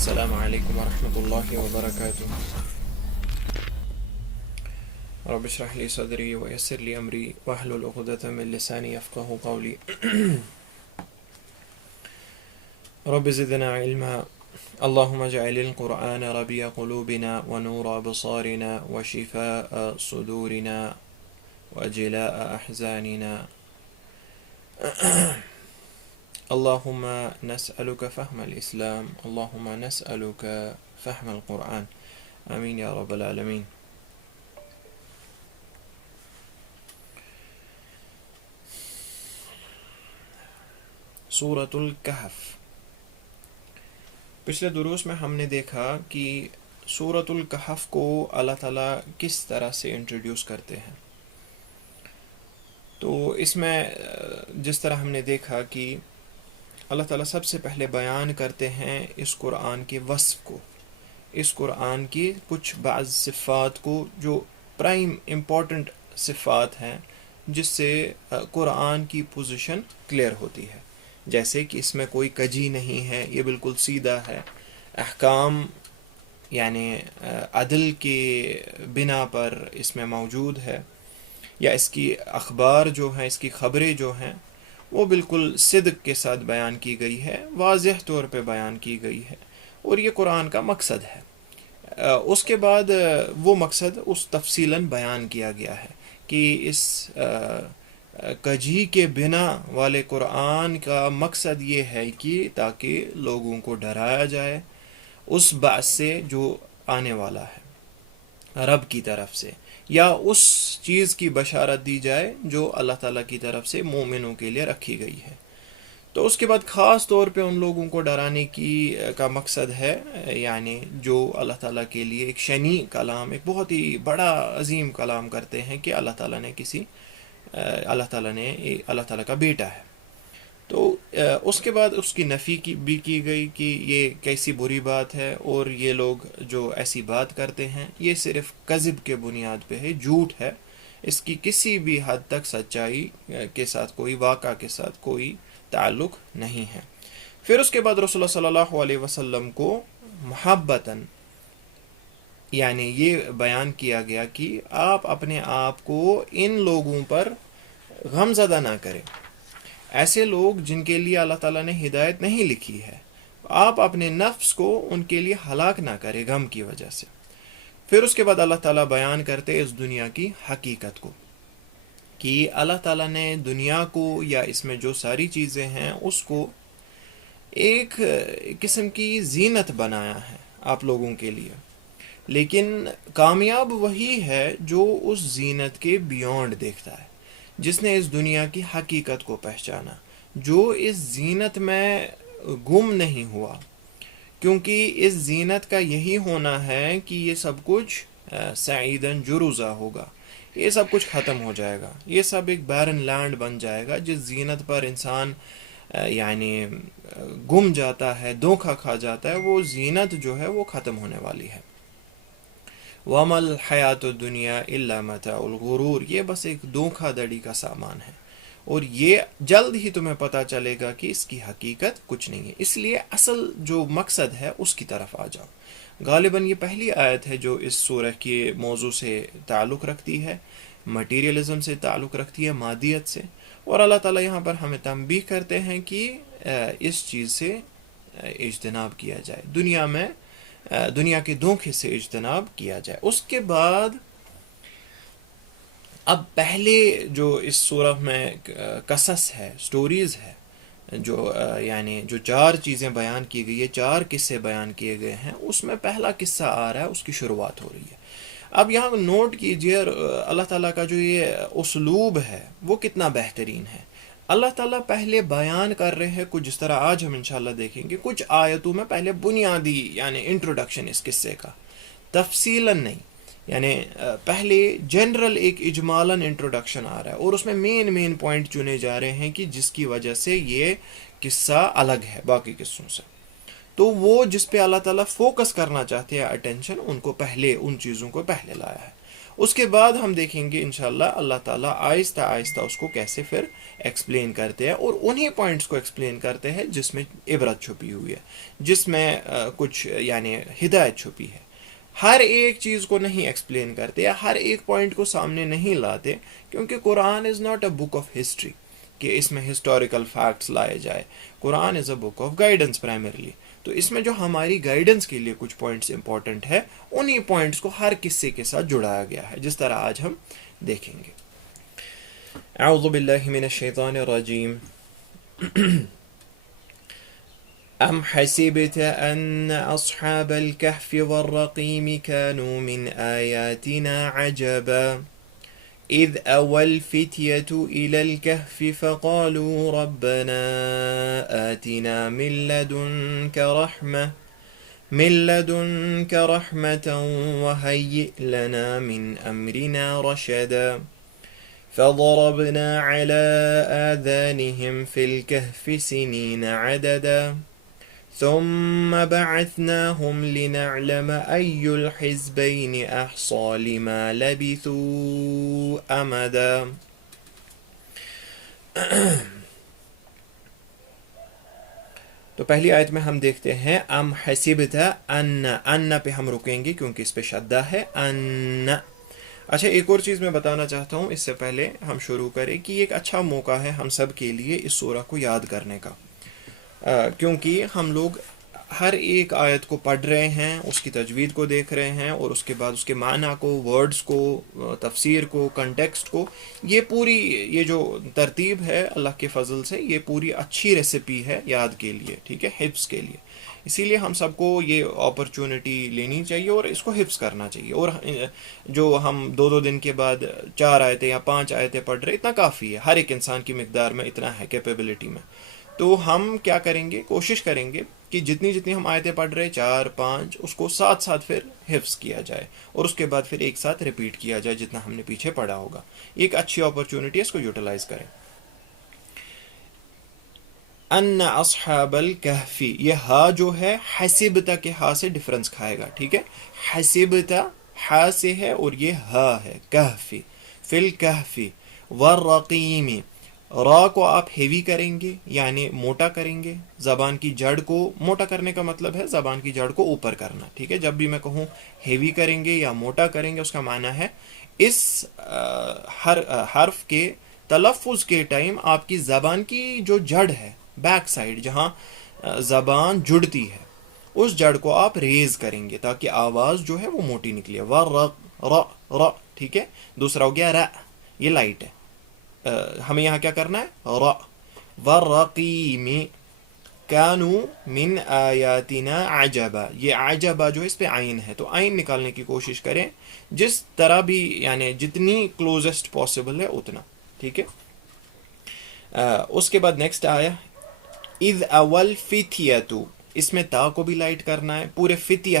السلام علیکم ورحمۃ اللہ وبرکاتہ. رب اشرح لي صدري ويسر لي امري واحلل عقدة من لساني يفقهوا قولي. رب زدنا علما. اللهم اجعل القرآن ربيع قلوبنا ونور أبصارنا وشفاء صدورنا وجلاء أحزاننا. اللهم نسألك فهم الإسلام. اللهم نسألك فهم القرآن. آمين يا رب العالمين. سورۃ الکہف. پچھلے دروس میں ہم نے دیکھا کہ سورۃ الکہف کو اللہ تعالیٰ کس طرح سے انٹروڈیوس کرتے ہیں. تو اس میں جس طرح ہم نے دیکھا کہ اللہ تعالیٰ سب سے پہلے بیان کرتے ہیں اس قرآن کے وصف کو، اس قرآن کی کچھ بعض صفات کو جو پرائم امپورٹنٹ صفات ہیں جس سے قرآن کی پوزیشن کلیئر ہوتی ہے. جیسے کہ اس میں کوئی کجی نہیں ہے، یہ بالکل سیدھا ہے. احکام یعنی عدل کے بنا پر اس میں موجود ہے، یا اس کی اخبار جو ہیں، اس کی خبریں جو ہیں وہ بالکل صدق کے ساتھ بیان کی گئی ہے، واضح طور پہ بیان کی گئی ہے، اور یہ قرآن کا مقصد ہے. اس کے بعد وہ مقصد اس تفصیلاً بیان کیا گیا ہے کہ اس کجی کے بنا والے قرآن کا مقصد یہ ہے کہ تاکہ لوگوں کو ڈرایا جائے اس بعث سے جو آنے والا ہے رب کی طرف سے، یا اس چیز کی بشارت دی جائے جو اللہ تعالیٰ کی طرف سے مومنوں کے لیے رکھی گئی ہے. تو اس کے بعد خاص طور پہ ان لوگوں کو ڈرانے کا مقصد ہے، یعنی جو اللہ تعالیٰ کے لیے ایک شنیع کلام، ایک بہت ہی بڑا عظیم کلام کرتے ہیں کہ اللہ تعالیٰ کا بیٹا ہے. تو اس کے بعد اس کی نفی بھی کی گئی کہ یہ کیسی بری بات ہے، اور یہ لوگ جو ایسی بات کرتے ہیں یہ صرف کذب کے بنیاد پہ ہے، جھوٹ ہے، اس کی کسی بھی حد تک سچائی کے ساتھ، کوئی واقعہ کے ساتھ کوئی تعلق نہیں ہے. پھر اس کے بعد رسول اللہ صلی اللہ علیہ وسلم کو محبتاً یعنی یہ بیان کیا گیا کہ آپ اپنے آپ کو ان لوگوں پر غم زدہ نہ کریں. ایسے لوگ جن کے لیے اللہ تعالیٰ نے ہدایت نہیں لکھی ہے، آپ اپنے نفس کو ان کے لیے ہلاک نہ کریں غم کی وجہ سے. پھر اس کے بعد اللہ تعالیٰ بیان کرتے اس دنیا کی حقیقت کو کہ اللہ تعالیٰ نے دنیا کو یا اس میں جو ساری چیزیں ہیں اس کو ایک قسم کی زینت بنایا ہے آپ لوگوں کے لیے، لیکن کامیاب وہی ہے جو اس زینت کے بیونڈ دیکھتا ہے، جس نے اس دنیا کی حقیقت کو پہچانا، جو اس زینت میں گم نہیں ہوا. کیونکہ اس زینت کا یہی ہونا ہے کہ یہ سب کچھ سعیداً جرزا ہوگا، یہ سب کچھ ختم ہو جائے گا، یہ سب ایک بیرن لینڈ بن جائے گا. جس زینت پر انسان یعنی گم جاتا ہے، دھوکہ کھا جاتا ہے، وہ زینت جو ہے وہ ختم ہونے والی ہے. وَمَا الْحَيَاةُ الدُّنْيَا إِلَّا مَتَاعُ الْغُرُورِ، یہ بس ایک دھوکہ دڑی کا سامان ہے، اور یہ جلد ہی تمہیں پتہ چلے گا کہ اس کی حقیقت کچھ نہیں ہے. اس لیے اصل جو مقصد ہے اس کی طرف آ جاؤ. غالباً یہ پہلی آیت ہے جو اس سورہ کے موضوع سے تعلق رکھتی ہے، مٹیریلزم سے تعلق رکھتی ہے، مادیت سے. اور اللہ تعالیٰ یہاں پر ہمیں تنبیہ کرتے ہیں کہ اس چیز سے اجتناب کیا جائے، دنیا کے دھوکے سے اجتناب کیا جائے. اس کے بعد اب پہلے جو اس سورہ میں قصص ہے، سٹوریز ہے، یعنی جو 4 چیزیں بیان کی گئی ہے، 4 قصے بیان کیے گئے ہیں، اس میں پہلا قصہ آ رہا ہے، اس کی شروعات ہو رہی ہے. اب یہاں نوٹ کیجئے اللہ تعالیٰ کا جو یہ اسلوب ہے وہ کتنا بہترین ہے. اللہ تعالیٰ پہلے بیان کر رہے ہیں کچھ، جس طرح آج ہم انشاءاللہ دیکھیں گے، کچھ آیتوں میں پہلے بنیادی یعنی انٹروڈکشن اس قصے کا، تفصیلاً نہیں، یعنی پہلے جنرل ایک اجمالاً انٹروڈکشن آ رہا ہے، اور اس میں مین پوائنٹ چنے جا رہے ہیں کہ جس کی وجہ سے یہ قصہ الگ ہے باقی قصوں سے. تو وہ جس پہ اللہ تعالیٰ فوکس کرنا چاہتے ہیں اٹینشن، ان چیزوں کو پہلے لایا ہے. اس کے بعد ہم دیکھیں گے انشاءاللہ اللہ تعالیٰ آہستہ آہستہ اس کو کیسے پھر ایکسپلین کرتے ہیں، اور انہی پوائنٹس کو ایکسپلین کرتے ہیں جس میں عبرت چھپی ہوئی ہے، جس میں کچھ یعنی ہدایت چھپی ہے۔ ہر ایک چیز کو نہیں ایکسپلین کرتے یا ہر ایک پوائنٹ کو سامنے نہیں لاتے، کیونکہ Quran is not a book of history کہ اس میں ہسٹوریکل فیکٹس لائے جائے۔ Quran is a book of guidance primarily, تو اس میں جو ہماری گائیڈنس کے لیے کچھ پوائنٹس امپورٹنٹ ہے، انہی پوائنٹس کو ہر قصے کے ساتھ جڑایا گیا ہے، جس طرح آج ہم دیکھیں گے۔ اعوذ باللہ من الشیطان الرجیم۔ ام حسبت ان اصحاب الكهف والرقیم كانوا من آیاتنا عجبا اذ اوى الفتية الى الكهف فقالوا ربنا آتنا من لدنك رحمة وهيئ لنا من امرنا رشدا فضربنا على آذانهم في الكهف سنين عددا ثم بعثناهم لنعلم أي الحزبين أحصى لما لبثوا أمدا۔ تو پہلی آیت میں ہم دیکھتے ہیں ام حسبت ان پہ ہم رکیں گے کیونکہ اس پہ شدہ ہے ان۔ اچھا، ایک اور چیز میں بتانا چاہتا ہوں اس سے پہلے ہم شروع کریں کہ یہ ایک اچھا موقع ہے ہم سب کے لیے اس سورہ کو یاد کرنے کا، کیونکہ ہم لوگ ہر ایک آیت کو پڑھ رہے ہیں، اس کی تجوید کو دیکھ رہے ہیں، اور اس کے بعد اس کے معنی کو، ورڈز کو، تفسیر کو، کنٹیکسٹ کو، یہ پوری یہ جو ترتیب ہے اللہ کے فضل سے، یہ پوری اچھی ریسیپی ہے یاد کے لیے، ٹھیک ہے، حفظ کے لیے۔ اسی لیے ہم سب کو یہ اپرچونٹی لینی چاہیے اور اس کو حفظ کرنا چاہیے، اور جو ہم دو دن کے بعد 4 آیتیں یا 5 آیتیں پڑھ رہے اتنا کافی ہے، ہر ایک انسان کی مقدار میں اتنا ہے، کیپیبلٹی میں۔ تو ہم کیا کریں گے، کوشش کریں گے کہ جتنی ہم آیتیں پڑھ رہے 4 5 اس کو ساتھ پھر حفظ کیا جائے، اور اس کے بعد پھر ایک ساتھ ریپیٹ کیا جائے جتنا ہم نے پیچھے پڑھا ہوگا۔ ایک اچھی اپرچونٹی ہے، اس کو یوٹیلائز کریں۔ ان اصحاب الکہف، یہ ہا جو ہے حسبتا کے ہا سے ڈفرنس کھائے گا، ٹھیک ہے، حسبتا ہا سے ہے اور یہ ہا ہے، کہف، فی الکہف والرقیم، را کو آپ ہیوی کریں گے یعنی موٹا کریں گے، زبان کی جڑ کو موٹا کرنے کا مطلب ہے زبان کی جڑ کو اوپر کرنا، ٹھیک ہے۔ جب بھی میں کہوں ہیوی کریں گے یا موٹا کریں گے، اس کا معنی ہے اس حرف کے تلفظ کے ٹائم آپ کی زبان کی جو جڑ ہے، بیک سائڈ جہاں زبان جڑتی ہے، اس جڑ کو آپ ریز کریں گے تاکہ آواز جو ہے وہ موٹی نکلے۔ ر، ٹھیک ہے۔ دوسرا ہو گیا ر، یہ لائٹ ہے، ہمیں یہاں کیا کرنا ہے، ر۔ والرقیم کانوا من آیاتنا عجبا، یہ عجبا جو اس پہ عین ہے، تو عین نکالنے کی کوشش کریں جس طرح بھی، یعنی جتنی کلوزسٹ پاسبل ہے اتنا، ٹھیک ہے۔ اس کے بعد نیکسٹ آیا اذ اول فتیۃ، اس میں تا کو بھی لائٹ کرنا ہے، پورے فتیہ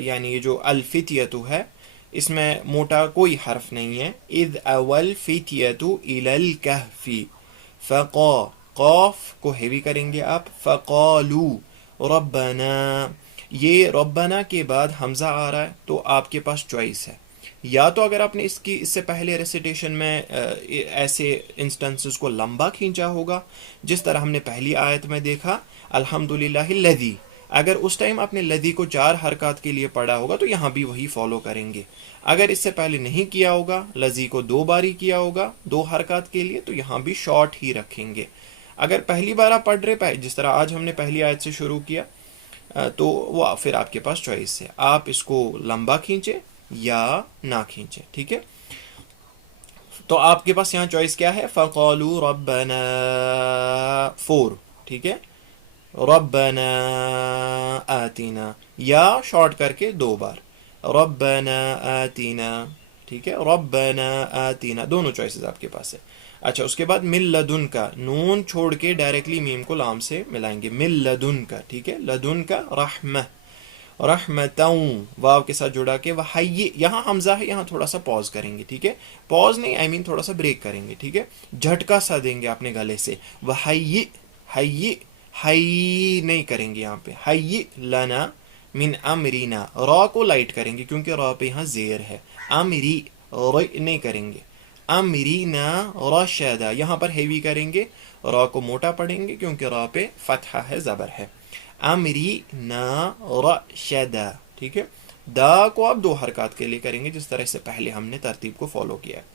یعنی یہ جو الفتیۃ ہے اس میں موٹا کوئی حرف نہیں ہے۔ اذ اول فتیۃ الی الکہف، قاف کو ہیوی کریں گے آپ، فقالوا ربنا، یہ ربنا کے بعد حمزہ آ رہا ہے تو آپ کے پاس چوائس ہے، یا تو اگر آپ نے اس سے پہلے ریسیٹیشن میں ایسے انسٹنسز کو لمبا کھینچا ہوگا جس طرح ہم نے پہلی آیت میں دیکھا الحمدللہ الذی، اگر اس ٹائم آپ نے لذی کو 4 حرکات کے لیے پڑھا ہوگا تو یہاں بھی وہی فالو کریں گے۔ اگر اس سے پہلے نہیں کیا ہوگا، لذی کو 2 باری کیا ہوگا 2 حرکات کے لیے، تو یہاں بھی شارٹ ہی رکھیں گے۔ اگر پہلی بار آپ پڑھ رہے جس طرح آج ہم نے پہلی آیت سے شروع کیا، تو وہ پھر آپ کے پاس چوائس ہے، آپ اس کو لمبا کھینچیں یا نہ کھینچیں، ٹھیک ہے۔ تو آپ کے پاس یہاں چوائس کیا ہے، فقالوا ربنا 4، ٹھیک ہے، ربنا آتنا، یا شارٹ کر کے 2 بار ربنا آتنا، ٹھیک ہے، ربنا آتنا، دونوں چوائسز آپ کے پاس ہے۔ اچھا، اس کے بعد من لدن کا، نون چھوڑ کے ڈائریکٹلی میم کو لام سے ملائیں گے، من لدن کا، ٹھیک ہے، لدن کا رحمہ، رحمتاں واو کے ساتھ جڑا کے، وحی، یہاں حمزہ ہے، یہاں تھوڑا سا پاز کریں گے، ٹھیک ہے، پاز نہیں آئی مین تھوڑا سا بریک کریں گے، ٹھیک ہے، جھٹکا سا دیں گے اپنے گلے سے، وحی، حی، حی نہیں کریں گے یہاں پہ، حی لنا، من امرینا، را کو لائٹ کریں گے کیونکہ را پہ یہاں زیر ہے، امری نہیں کریں گے، امرینا رشدا، یہاں پر ہیوی کریں گے، را کو موٹا پڑھیں گے کیونکہ را پہ فتحہ ہے، زبر ہے، امرینا رشدا، ٹھیک ہے۔ دا کو آپ 2 حرکات کے لیے کریں گے جس طرح سے پہلے ہم نے ترتیب کو فالو کیا ہے۔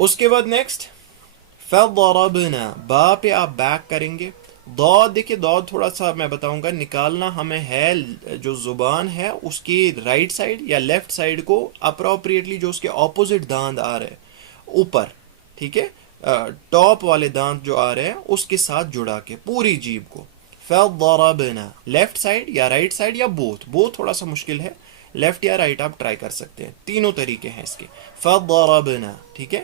اس کے بعد نیکسٹ فضربنا، با پہ آپ بیک کریں گے، داد، دیکھیں داد تھوڑا سا میں بتاؤں گا نکالنا ہمیں ہے، جو زبان ہے اس کی رائٹ سائڈ یا لیفٹ سائڈ کو اپروپریٹلی جو اس کے اپوزٹ داند آ رہے اوپر، ٹھیک ہے، ٹاپ والے دانت جو آ رہے ہیں اس کے ساتھ جڑا کے پوری جیب کو، فضربنا، لیفٹ سائڈ یا رائٹ سائڈ یا بوتھ تھوڑا سا مشکل ہے، لیفٹ یا رائٹ آپ ٹرائی کر سکتے ہیں، تینوں طریقے ہیں اس کے، فضربنا، ٹھیک ہے۔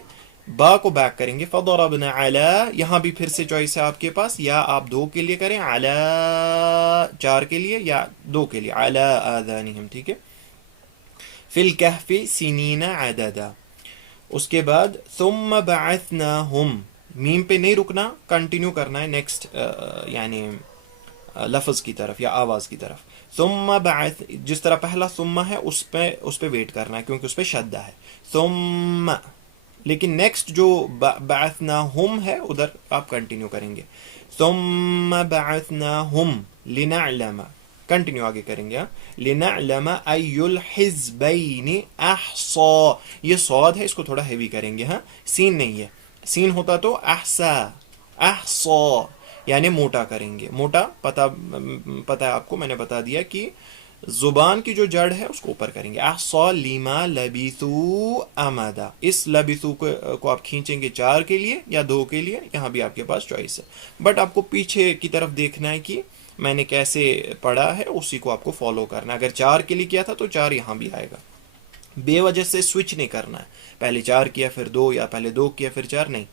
با کو بیک کریں گے، فضربنا علی، یہاں بھی پھر سے چوائس ہے آپ کے پاس، یا آپ 2 کے لیے کریں، علی 4 کے لیے یا 2 کے لیے، علی آذانہم، ٹھیک ہے۔ فی الکہف سنین عددا، اس کے بعد ثم بعثناہم، میم پہ نہیں رکنا، کنٹینیو کرنا ہے نیکسٹ یعنی لفظ کی طرف یا آواز کی طرف، ثم بعث، جس طرح پہلا ثم ہے اس پہ ویٹ کرنا ہے کیونکہ اس پہ شدہ ہے، ثم، لیکن نیکسٹ جو بعثناہم ہے ادھر آپ کنٹینیو کریں گے، ثم بعثناہم لنعلم، کنٹینیو آگے کریں گے، لنعلم ای الحزبین احصی، یہ صاد ہے اس کو تھوڑا ہیوی کریں گے، ہاں سین نہیں ہے، سین ہوتا تو احسا، احصا یعنی موٹا کریں گے، موٹا پتہ ہے آپ کو، میں نے بتا دیا کہ زبان کی جو جڑ ہے اس کو اوپر کریں گے، احصا لما لبثوا امدا، اس لبثوا کو آپ کھینچیں گے 4 کے لیے یا 2 کے لیے، یہاں بھی آپ کے پاس چوائس ہے، بٹ آپ کو پیچھے کی طرف دیکھنا ہے کہ میں نے کیسے پڑھا ہے، اسی کو آپ کو فالو کرنا ہے، اگر 4 کے لیے کیا تھا تو 4 یہاں بھی آئے گا، بے وجہ سے سوئچ نہیں کرنا ہے، پہلے 4 کیا پھر 2 یا پہلے 2 کیا پھر 4، نہیں،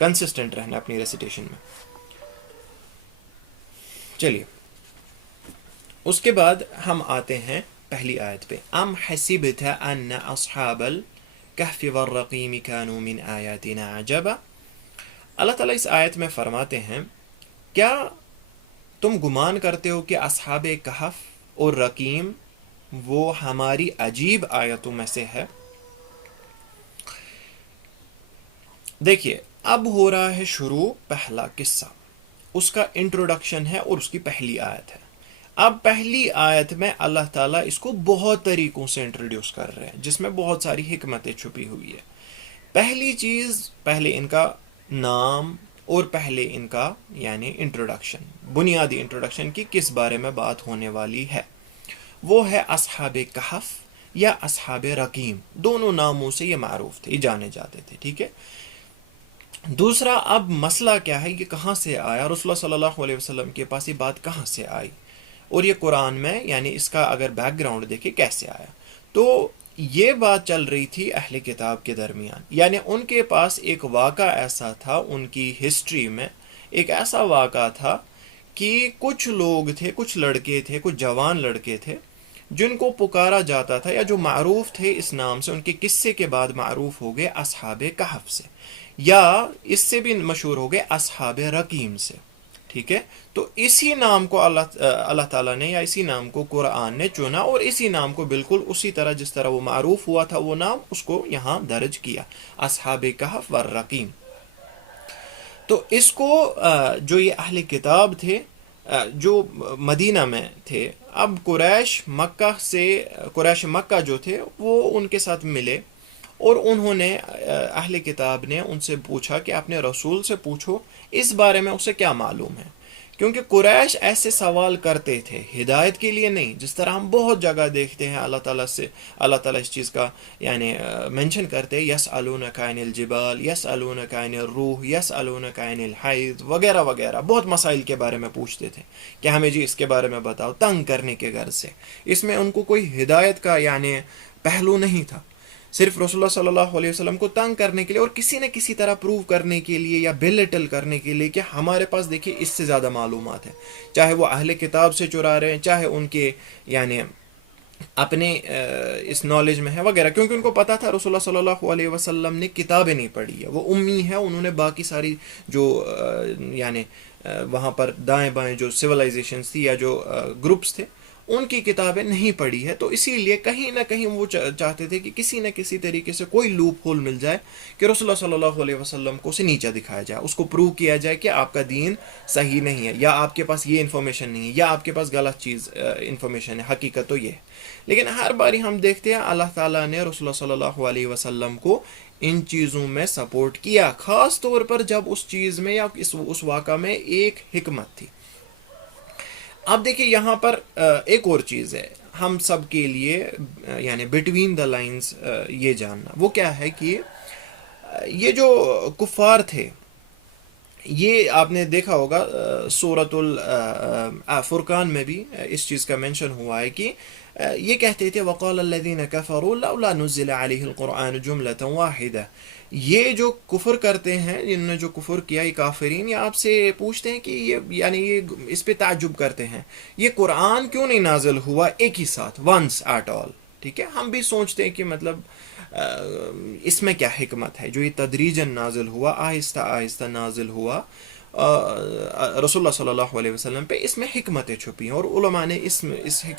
کنسسٹنٹ رہنا اپنی ریسیٹیشن میں۔ چلیے اس کے بعد ہم آتے ہیں پہلی آیت پہ، ام حسبت ان اصحاب الکہف والرقیم کانوا من آیاتنا عجبا، اللہ تعالیٰ اس آیت میں فرماتے ہیں کیا تم گمان کرتے ہو کہ اصحاب کہف اور رقیم وہ ہماری عجیب آیتوں میں سے ہے؟ دیکھیے اب ہو رہا ہے شروع پہلا قصہ، اس کا انٹروڈکشن ہے اور اس کی پہلی آیت ہے۔ اب پہلی آیت میں اللہ تعالیٰ اس کو بہت طریقوں سے انٹروڈیوس کر رہے ہیں جس میں بہت ساری حکمتیں چھپی ہوئی ہے۔ پہلی چیز، پہلے ان کا نام اور پہلے ان کا یعنی انٹروڈکشن، بنیادی انٹروڈکشن کی کس بارے میں بات ہونے والی ہے، وہ ہے اصحاب کہف یا اصحاب رقیم، دونوں ناموں سے یہ معروف تھے، یہ جانے جاتے تھے، ٹھیک ہے۔ دوسرا اب مسئلہ کیا ہے، یہ کہاں سے آیا، رسول اللہ صلی اللہ علیہ وسلم کے پاس یہ بات کہاں سے آئی، اور یہ قرآن میں یعنی اس کا اگر بیک گراؤنڈ دیکھیں کیسے آیا، تو یہ بات چل رہی تھی اہل کتاب کے درمیان، یعنی ان کے پاس ایک واقعہ ایسا تھا، ان کی ہسٹری میں ایک ایسا واقعہ تھا کہ کچھ لوگ تھے، کچھ لڑکے تھے، کچھ جوان لڑکے تھے جن کو پکارا جاتا تھا یا جو معروف تھے اس نام سے، ان کے قصے کے بعد معروف ہو گئے اصحاب کہف سے، یا اس سے بھی مشہور ہو گئے اصحاب رقیم سے، ٹھیک ہے۔ تو اسی نام کو اللہ تعالیٰ نے یا اسی نام کو قرآن نے چنا اور اسی نام کو بالکل اسی طرح جس طرح وہ معروف ہوا تھا وہ نام، اس کو یہاں درج کیا، اصحاب کہف والرقیم۔ تو اس کو جو یہ اہل کتاب تھے جو مدینہ میں تھے، اب قریش مکہ جو تھے وہ ان کے ساتھ ملے اور انہوں نے اہل کتاب نے ان سے پوچھا کہ اپنے رسول سے پوچھو اس بارے میں اسے کیا معلوم ہے، کیونکہ قریش ایسے سوال کرتے تھے ہدایت کے لیے نہیں، جس طرح ہم بہت جگہ دیکھتے ہیں اللہ تعالیٰ اس چیز کا یعنی مینشن کرتے ہیں، یسألونک عن الجبال، یسألونک عن الروح، یسألونک عن الحیض وغیرہ وغیرہ، بہت مسائل کے بارے میں پوچھتے تھے کہ ہمیں جی اس کے بارے میں بتاؤ، تنگ کرنے کے غرض سے، اس میں ان کو کوئی ہدایت کا یعنی پہلو نہیں تھا، صرف رسول اللہ صلی اللہ علیہ وسلم کو تنگ کرنے کے لیے اور کسی نہ کسی طرح پروو کرنے کے لیے یا بیلٹل کرنے کے لیے کہ ہمارے پاس دیکھیے اس سے زیادہ معلومات ہیں، چاہے وہ اہل کتاب سے چرا رہے ہیں، چاہے ان کے یعنی اپنے اس نالج میں ہے وغیرہ، کیونکہ ان کو پتا تھا رسول اللہ صلی اللہ علیہ وسلم نے کتابیں نہیں پڑھی ہے، وہ امی ہے، انہوں نے باقی ساری جو یعنی وہاں پر دائیں بائیں جو سویلائزیشنز تھی یا جو گروپس تھے ان کی کتابیں نہیں پڑھی ہے، تو اسی لیے کہیں نہ کہیں وہ چاہتے تھے کہ کسی نہ کسی طریقے سے کوئی لوپ ہول مل جائے کہ رسول اللہ صلی اللہ علیہ وسلم کو اسے نیچا دکھایا جائے، اس کو پروو کیا جائے کہ آپ کا دین صحیح نہیں ہے، یا آپ کے پاس یہ انفارمیشن نہیں ہے، یا آپ کے پاس غلط چیز انفارمیشن ہے، حقیقت تو یہ ہے۔ لیکن ہر باری ہم دیکھتے ہیں اللہ تعالیٰ نے رسول اللہ صلی اللہ علیہ وسلم کو ان چیزوں میں سپورٹ کیا، خاص طور پر جب اس چیز میں یا اس واقعہ میں ایک حکمت تھی۔ اب دیکھیں یہاں پر ایک اور چیز ہے ہم سب کے لیے، یعنی بٹوین دا لائنز یہ جاننا، وہ کیا ہے کہ یہ جو کفار تھے، یہ آپ نے دیکھا ہوگا سورۃ الفرقان میں بھی اس چیز کا مینشن ہوا ہے کہ یہ کہتے تھے وقال الذین کفروا لولا نزل علیہ القرآن جملۃ واحدہ، یہ جو کفر کرتے ہیں، جنہوں نے جو کفر کیا، یہ کافرین، یہ آپ سے پوچھتے ہیں کہ یہ اس پہ تعجب کرتے ہیں، یہ قرآن کیوں نہیں نازل ہوا ایک ہی ساتھ، ونس ایٹ آل؟ ٹھیک ہے، ہم بھی سوچتے ہیں کہ مطلب اس میں کیا حکمت ہے جو یہ تدریجاً نازل ہوا، آہستہ آہستہ نازل ہوا رسول اللہ صلی اللہ علیہ وسلم پہ، اس میں حکمتیں چھپی ہیں، اور علماء نے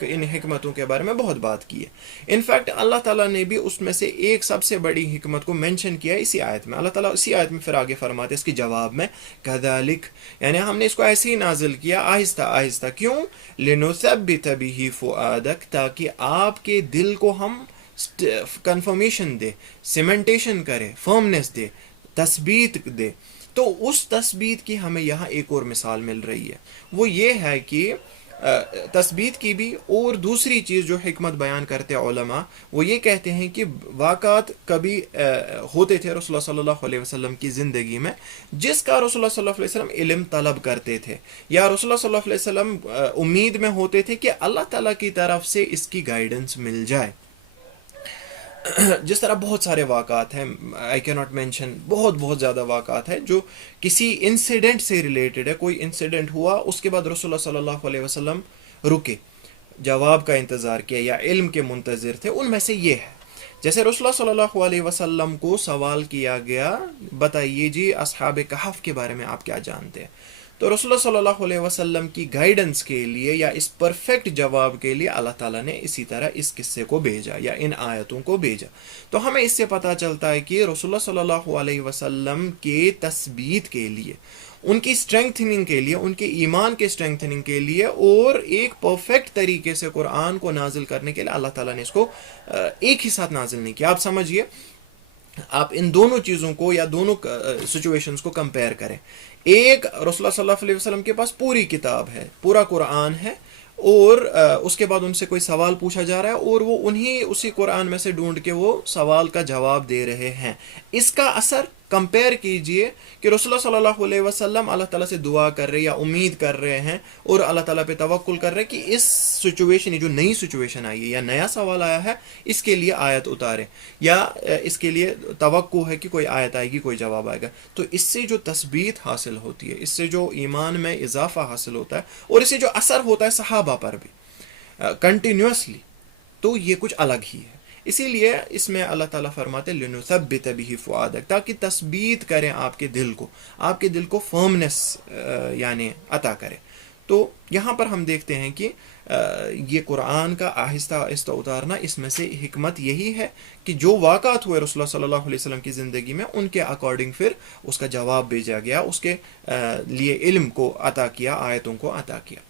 ان حکمتوں کے بارے میں بہت بات کی ہے۔ انفیکٹ اللہ تعالیٰ نے بھی اس میں سے ایک سب سے بڑی حکمت کو مینشن کیا اسی آیت میں۔ اللہ تعالیٰ اسی آیت میں پھر آگے فرماتے اس کے جواب میں کذالک، یعنی ہم نے اس کو ایسے ہی نازل کیا آہستہ آہستہ، کیوں؟ لنثبت به فؤادک، تاکہ آپ کے دل کو ہم کنفرمیشن دے، سیمنٹیشن کرے، فرمنس دے، تثبیت دے۔ تو اس تثبیت کی ہمیں یہاں ایک اور مثال مل رہی ہے، وہ یہ ہے کہ تثبیت کی بھی، اور دوسری چیز جو حکمت بیان کرتے علماء، وہ یہ کہتے ہیں کہ واقعات کبھی ہوتے تھے رسول اللہ صلی اللہ علیہ وسلم کی زندگی میں جس کا رسول اللہ صلی اللہ علیہ وسلم علم طلب کرتے تھے، یا رسول اللہ صلی اللہ علیہ وسلم امید میں ہوتے تھے کہ اللہ تعالیٰ کی طرف سے اس کی گائیڈنس مل جائے۔ جس طرح بہت سارے واقعات ہیں، آئی کی ناٹ مینشن، بہت زیادہ واقعات ہیں جو کسی انسیڈنٹ سے ریلیٹڈ ہے، کوئی انسیڈنٹ ہوا، اس کے بعد رسول اللہ صلی اللہ علیہ وسلم رکے، جواب کا انتظار کیا یا علم کے منتظر تھے۔ ان میں سے یہ ہے، جیسے رسول اللہ صلی اللہ علیہ وسلم کو سوال کیا گیا بتائیے جی اصحاب کہف کے بارے میں آپ کیا جانتے ہیں، تو رسول اللہ صلی اللہ علیہ وسلم کی گائیڈنس کے لیے یا اس پرفیکٹ جواب کے لیے اللہ تعالیٰ نے اسی طرح اس قصے کو بھیجا یا ان آیتوں کو بھیجا۔ تو ہمیں اس سے پتہ چلتا ہے کہ رسول اللہ صلی اللہ علیہ وسلم کے تثبیت کے لیے، ان کی اسٹرینگتھننگ کے لیے، ان کے ایمان کے اسٹرینگتھننگ کے لیے، اور ایک پرفیکٹ طریقے سے قرآن کو نازل کرنے کے لیے اللہ تعالیٰ نے اس کو ایک ہی ساتھ نازل نہیں کیا۔ آپ سمجھیے، آپ ان دونوں چیزوں کو یا دونوں سچویشنز کو کمپیئر کریں۔ ایک رسول اللہ صلی اللہ علیہ وسلم کے پاس پوری کتاب ہے، پورا قرآن ہے، اور اس کے بعد ان سے کوئی سوال پوچھا جا رہا ہے اور وہ اسی قرآن میں سے ڈھونڈ کے وہ سوال کا جواب دے رہے ہیں۔ اس کا اثر کمپیئر کیجئے کہ رسول اللہ صلی اللہ علیہ وسلم اللہ تعالیٰ سے دعا کر رہے یا امید کر رہے ہیں اور اللہ تعالیٰ پہ توکل کر رہے کہ اس سچویشن، جو نئی سچویشن آئی ہے یا نیا سوال آیا ہے، اس کے لیے آیت اتارے، یا اس کے لیے توقع ہے کہ کوئی آیت آئے گی، کوئی جواب آئے گا۔ تو اس سے جو تثبیت حاصل ہوتی ہے، اس سے جو ایمان میں اضافہ حاصل ہوتا ہے، اور اس سے جو اثر ہوتا ہے صحابہ پر بھی کنٹینیوسلی، تو یہ کچھ الگ ہی ہے۔ اسی لیے اس میں اللہ تعالیٰ فرماتے لنثبت به فؤادک، تاکہ تثبیت کریں آپ کے دل کو، آپ کے دل کو فرمنس یعنی عطا کرے۔ تو یہاں پر ہم دیکھتے ہیں کہ یہ قرآن کا آہستہ آہستہ اتارنا، اس میں سے حکمت یہی ہے کہ جو واقعات ہوئے رسول اللہ صلی اللہ علیہ وسلم کی زندگی میں، ان کے اکارڈنگ پھر اس کا جواب بھیجا گیا، اس کے لیے علم کو عطا کیا، آیتوں کو عطا کیا۔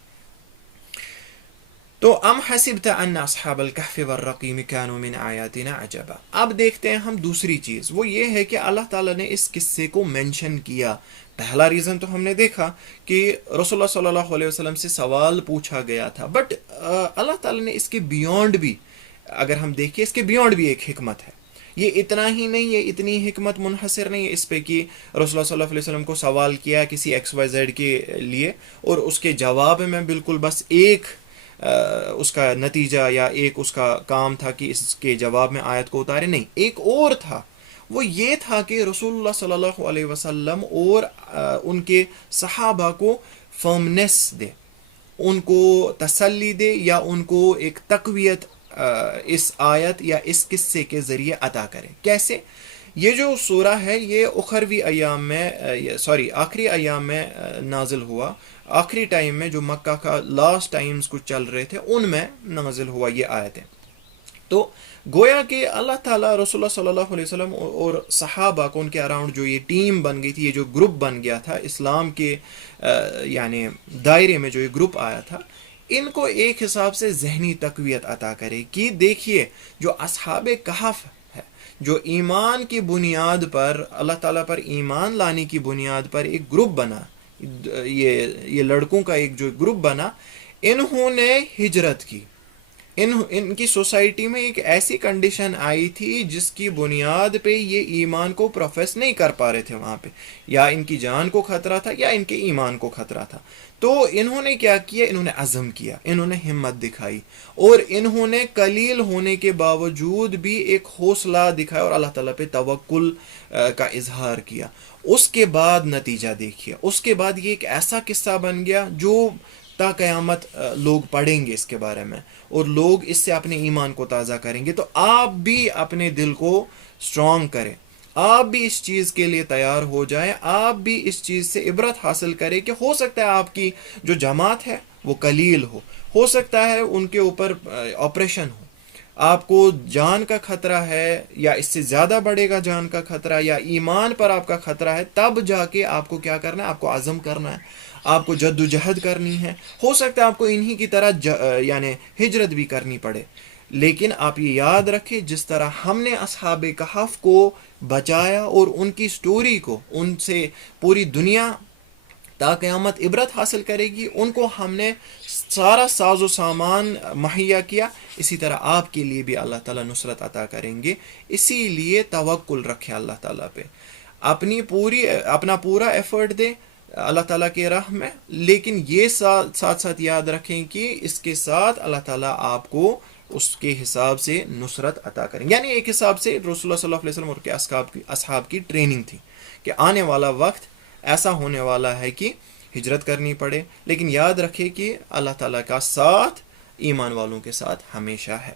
تو ام حسبت ان اصحاب الکہف والرقیم كانوا من آیاتنا عجبا، اب دیکھتے ہیں ہم دوسری چیز، وہ یہ ہے کہ اللہ تعالیٰ نے اس قصے کو مینشن کیا۔ پہلا ریزن تو ہم نے دیکھا کہ رسول اللہ صلی اللہ علیہ وسلم سے سوال پوچھا گیا تھا، بٹ اللہ تعالیٰ نے اس کے بیونڈ بھی، اگر ہم دیکھیں اس کے بیونڈ بھی ایک حکمت ہے۔ یہ اتنا ہی نہیں ہے، اتنی حکمت منحصر نہیں ہے اس پہ کہ رسول اللہ صلی اللہ علیہ وسلم کو سوال کیا کسی ایکس وائی زیڈ کے لیے، اور اس کے جواب میں بالکل بس ایک اس کا نتیجہ یا ایک اس کا کام تھا کہ اس کے جواب میں آیت کو اتارے، نہیں، ایک اور تھا۔ وہ یہ تھا کہ رسول اللہ صلی اللہ علیہ وسلم اور ان کے صحابہ کو فرمنس دے، ان کو تسلی دے، یا ان کو ایک تقویت اس آیت یا اس قصے کے ذریعے عطا کرے۔ کیسے؟ یہ جو سورہ ہے یہ اخروی ایام میں آخری ایام میں نازل ہوا، آخری ٹائم میں جو مکہ کا لاسٹ ٹائمز کچھ چل رہے تھے ان میں نازل ہوا یہ آیتیں. تو گویا کہ اللہ تعالیٰ رسول اللہ صلی اللہ علیہ وسلم اور صحابہ کو ان کے اراؤنڈ جو یہ ٹیم بن گئی تھی، یہ جو گروپ بن گیا تھا اسلام کے یعنی دائرے میں جو یہ گروپ آیا تھا، ان کو ایک حساب سے ذہنی تقویت عطا کرے کہ دیکھیے جو اصحاب کہف ہے، جو ایمان کی بنیاد پر اللہ تعالیٰ پر ایمان لانے کی بنیاد پر ایک گروپ بنا، یہ لڑکوں کا ایک جو گروپ بنا، انہوں نے ہجرت کی. ان کی سوسائٹی میں ایک ایسی کنڈیشن آئی تھی جس کی بنیاد پہ یہ ایمان کو پروفیس نہیں کر پا رہے تھے وہاں پہ، یا ان کی جان کو خطرہ تھا یا ان کے ایمان کو خطرہ تھا. تو انہوں نے کیا کیا؟ انہوں نے عزم کیا، انہوں نے ہمت دکھائی، اور انہوں نے قلیل ہونے کے باوجود بھی ایک حوصلہ دکھایا اور اللہ تعالیٰ پہ توکل کا اظہار کیا. اس کے بعد نتیجہ دیکھیے، اس کے بعد یہ ایک ایسا قصہ بن گیا جو تا قیامت لوگ پڑھیں گے اس کے بارے میں، اور لوگ اس سے اپنے ایمان کو تازہ کریں گے. تو آپ بھی اپنے دل کو سٹرونگ کریں، آپ بھی اس چیز کے لیے تیار ہو جائیں، آپ بھی اس چیز سے عبرت حاصل کریں کہ ہو سکتا ہے آپ کی جو جماعت ہے وہ قلیل ہو سکتا ہے ان کے اوپر آپریشن ہو، آپ کو جان کا خطرہ ہے یا اس سے زیادہ بڑھے گا جان کا خطرہ، یا ایمان پر آپ کا خطرہ ہے، تب جا کے آپ کو کیا کرنا ہے؟ آپ کو عزم کرنا ہے، آپ کو جد و جہد کرنی ہے. ہو سکتا ہے آپ کو انہی کی طرح یعنی ہجرت بھی کرنی پڑے، لیکن آپ یہ یاد رکھیں جس طرح ہم نے اصحاب کہف کو بچایا اور ان کی سٹوری کو، ان سے پوری دنیا تا قیامت عبرت حاصل کرے گی، ان کو ہم نے سارا ساز و سامان مہیا کیا، اسی طرح آپ کے لیے بھی اللہ تعالیٰ نصرت عطا کریں گے. اسی لیے توکل رکھیں اللہ تعالیٰ پہ، اپنا پورا ایفرٹ دیں اللہ تعالیٰ کے راہ میں، لیکن یہ ساتھ ساتھ یاد رکھیں کہ اس کے ساتھ اللہ تعالیٰ آپ کو اس کے حساب سے نصرت عطا کریں. یعنی ایک حساب سے رسول اللہ صلی اللہ علیہ وسلم اور کے اصحاب کی ٹریننگ تھی کہ آنے والا وقت ایسا ہونے والا ہے کہ ہجرت کرنی پڑے، لیکن یاد رکھے کہ اللہ تعالیٰ کا ساتھ ایمان والوں کے ساتھ ہمیشہ ہے.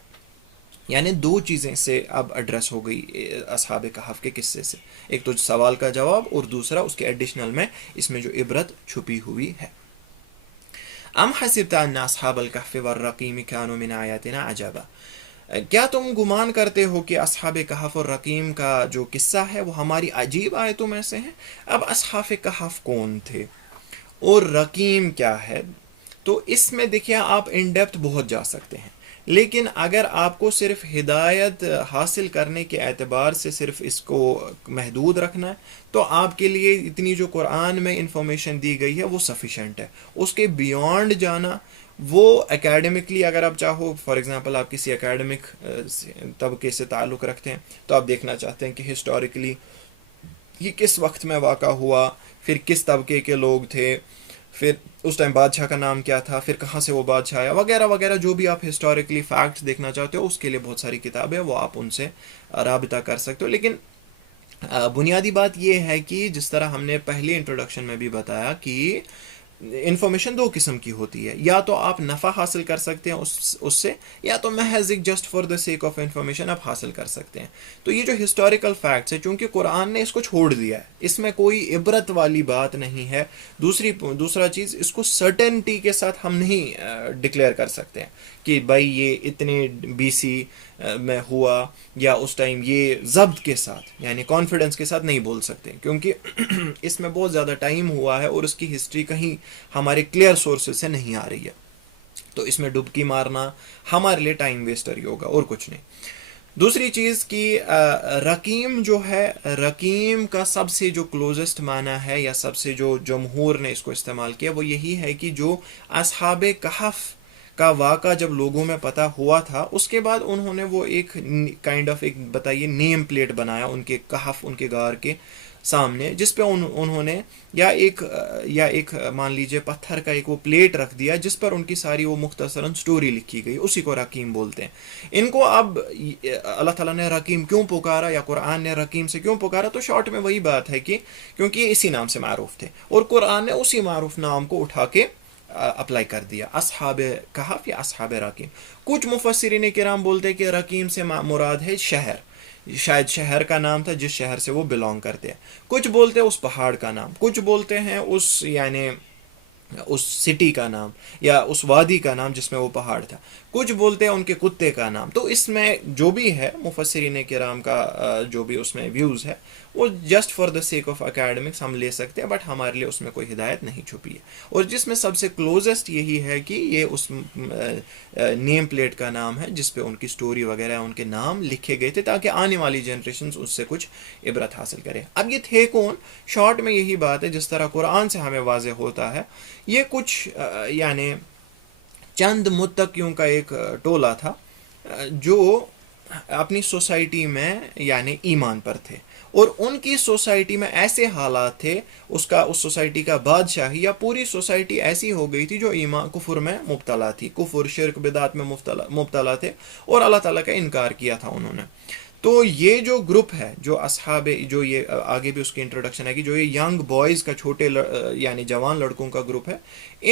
یعنی دو چیزیں سے اب ایڈریس ہو گئی اصحاب کہف کے قصے سے، ایک تو سوال کا جواب، اور دوسرا اس کے ایڈیشنل میں اس میں جو عبرت چھپی ہوئی ہے. ام حسبت ان اصحاب الکہف والرقیم كانوا من آیاتنا عجبا، کیا تم گمان کرتے ہو کہ اصحاب کہف اور رقیم کا جو قصہ ہے وہ ہماری عجیب آیتوں میں سے ہیں؟ اب اصحاب کہف کون تھے اور رقیم کیا ہے؟ تو اس میں دیکھیں آپ ان ڈیپتھ بہت جا سکتے ہیں، لیکن اگر آپ کو صرف ہدایت حاصل کرنے کے اعتبار سے صرف اس کو محدود رکھنا ہے تو آپ کے لیے اتنی جو قرآن میں انفارمیشن دی گئی ہے وہ سفیشینٹ ہے. اس کے بیونڈ جانا، وہ اکیڈمکلی اگر آپ چاہو، فار ایگزامپل آپ کسی اکیڈمک طبقے سے تعلق رکھتے ہیں تو آپ دیکھنا چاہتے ہیں کہ ہسٹوریکلی یہ کس وقت میں واقع ہوا، پھر کس طبقے کے لوگ تھے، پھر اس ٹائم بادشاہ کا نام کیا تھا، پھر کہاں سے وہ بادشاہ آیا، وغیرہ وغیرہ، جو بھی آپ ہسٹوریکلی فیکٹس دیکھنا چاہتے ہو اس کے لیے بہت ساری کتابیں، وہ آپ ان سے رابطہ کر سکتے ہو. لیکن بنیادی بات یہ ہے کہ جس طرح ہم نے پہلی انٹروڈکشن میں بھی بتایا کہ انفارمیشن دو قسم کی ہوتی ہے، یا تو آپ نفع حاصل کر سکتے ہیں اس سے، یا تو محض just for the sake of information آپ حاصل کر سکتے ہیں. تو یہ جو ہسٹوریکل فیکٹس ہے، چونکہ قرآن نے اس کو چھوڑ دیا ہے، اس میں کوئی عبرت والی بات نہیں ہے. دوسرا چیز، اس کو سرٹنٹی کے ساتھ ہم نہیں ڈکلیئر کر سکتے ہیں کہ بھائی یہ اتنے بی سی میں ہوا، یا اس ٹائم یہ ضبط کے ساتھ یعنی کانفیڈنس کے ساتھ نہیں بول سکتے، کیونکہ اس میں بہت زیادہ ٹائم ہوا ہے اور اس کی ہسٹری کہیں ہمارے کلیئر سورسز سے نہیں آ رہی ہے. تو اس میں ڈبکی مارنا ہمارے لیے ٹائم ویسٹر ہی ہوگا اور کچھ نہیں. دوسری چیز کہ رقیم جو ہے، رقیم کا سب سے جو کلوزسٹ معنی ہے یا سب سے جو جمہور نے اس کو استعمال کیا وہ یہی ہے کہ جو اصحاب کہف کا واقعہ جب لوگوں میں پتہ ہوا تھا، اس کے بعد انہوں نے وہ ایک کائنڈ آف ایک بتائیے نیم پلیٹ بنایا ان کے کہف، ان کے غار کے سامنے، جس پہ انہوں نے یا ایک مان لیجئے پتھر کا ایک وہ پلیٹ رکھ دیا جس پر ان کی ساری وہ مختصراً سٹوری لکھی گئی. اسی کو رقیم بولتے ہیں. ان کو اب اللہ تعالیٰ نے رقیم کیوں پکارا یا قرآن نے رقیم سے کیوں پکارا؟ تو شارٹ میں وہی بات ہے کہ کیونکہ یہ اسی نام سے معروف تھے اور قرآن نے اسی معروف نام کو اٹھا کے اپلائی کر دیا، اصحاب کہف یا اصحاب رقیم. کچھ مفسرین کرام بولتے کہ رقیم سے مراد ہے شہر، شاید شہر کا نام تھا جس شہر سے وہ بلونگ کرتے ہیں. کچھ بولتے ہیں اس پہاڑ کا نام, کچھ بولتے ہیں اس یعنی اس سٹی کا نام یا اس وادی کا نام جس میں وہ پہاڑ تھا, کچھ بولتے ہیں ان کے کتے کا نام. تو اس میں جو بھی ہے مفسرین کرام کا جو بھی اس میں ویوز ہے وہ just for the sake of academics ہم لے سکتے ہیں, بٹ ہمارے لیے اس میں کوئی ہدایت نہیں چھپی ہے. اور جس میں سب سے کلوزسٹ یہی ہے کہ یہ اس نیم پلیٹ کا نام ہے جس پہ ان کی سٹوری وغیرہ ان کے نام لکھے گئے تھے تاکہ آنے والی جنریشنز اس سے کچھ عبرت حاصل کرے. اب یہ تھے کون؟ شارٹ میں یہی بات ہے جس طرح قرآن سے ہمیں واضح ہوتا ہے, یہ کچھ یعنی چند متقیوں کا ایک ٹولہ تھا جو اپنی سوسائٹی میں یعنی ایمان پر تھے, اور ان کی سوسائٹی میں ایسے حالات تھے, اس سوسائٹی کا بادشاہی یا پوری سوسائٹی ایسی ہو گئی تھی جو ایمان کفر میں مبتلا تھی, کفر شرک بدعت میں مبتلا تھے, اور اللہ تعالیٰ کا انکار کیا تھا انہوں نے. تو یہ جو گروپ ہے جو اصحاب, جو یہ آگے بھی اس کی انٹروڈکشن ہے کہ جو یہ ینگ بوائز کا چھوٹے یعنی جوان لڑکوں کا گروپ ہے,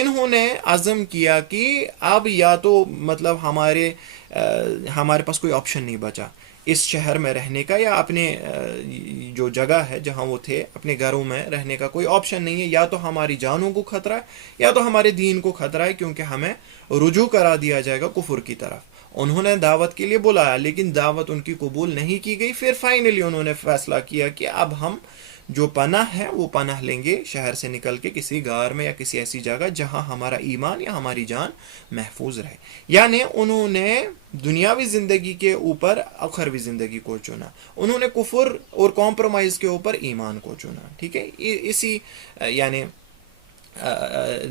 انہوں نے عزم کیا کہ اب یا تو مطلب ہمارے پاس کوئی آپشن نہیں بچا اس شہر میں رہنے کا, یا اپنے جو جگہ ہے جہاں وہ تھے اپنے گھروں میں رہنے کا کوئی آپشن نہیں ہے. یا تو ہماری جانوں کو خطرہ ہے یا تو ہمارے دین کو خطرہ ہے, کیونکہ ہمیں رجوع کرا دیا جائے گا کفر کی طرف. انہوں نے دعوت کے لیے بلایا لیکن دعوت ان کی قبول نہیں کی گئی. پھر فائنلی انہوں نے فیصلہ کیا کہ اب ہم جو پناہ ہے وہ پناہ لیں گے شہر سے نکل کے کسی غار میں یا کسی ایسی جگہ جہاں ہمارا ایمان یا ہماری جان محفوظ رہے. یعنی انہوں نے دنیاوی زندگی کے اوپر اخروی زندگی کو چنا, انہوں نے کفر اور کمپرومائز کے اوپر ایمان کو چنا. ٹھیک ہے, اسی یعنی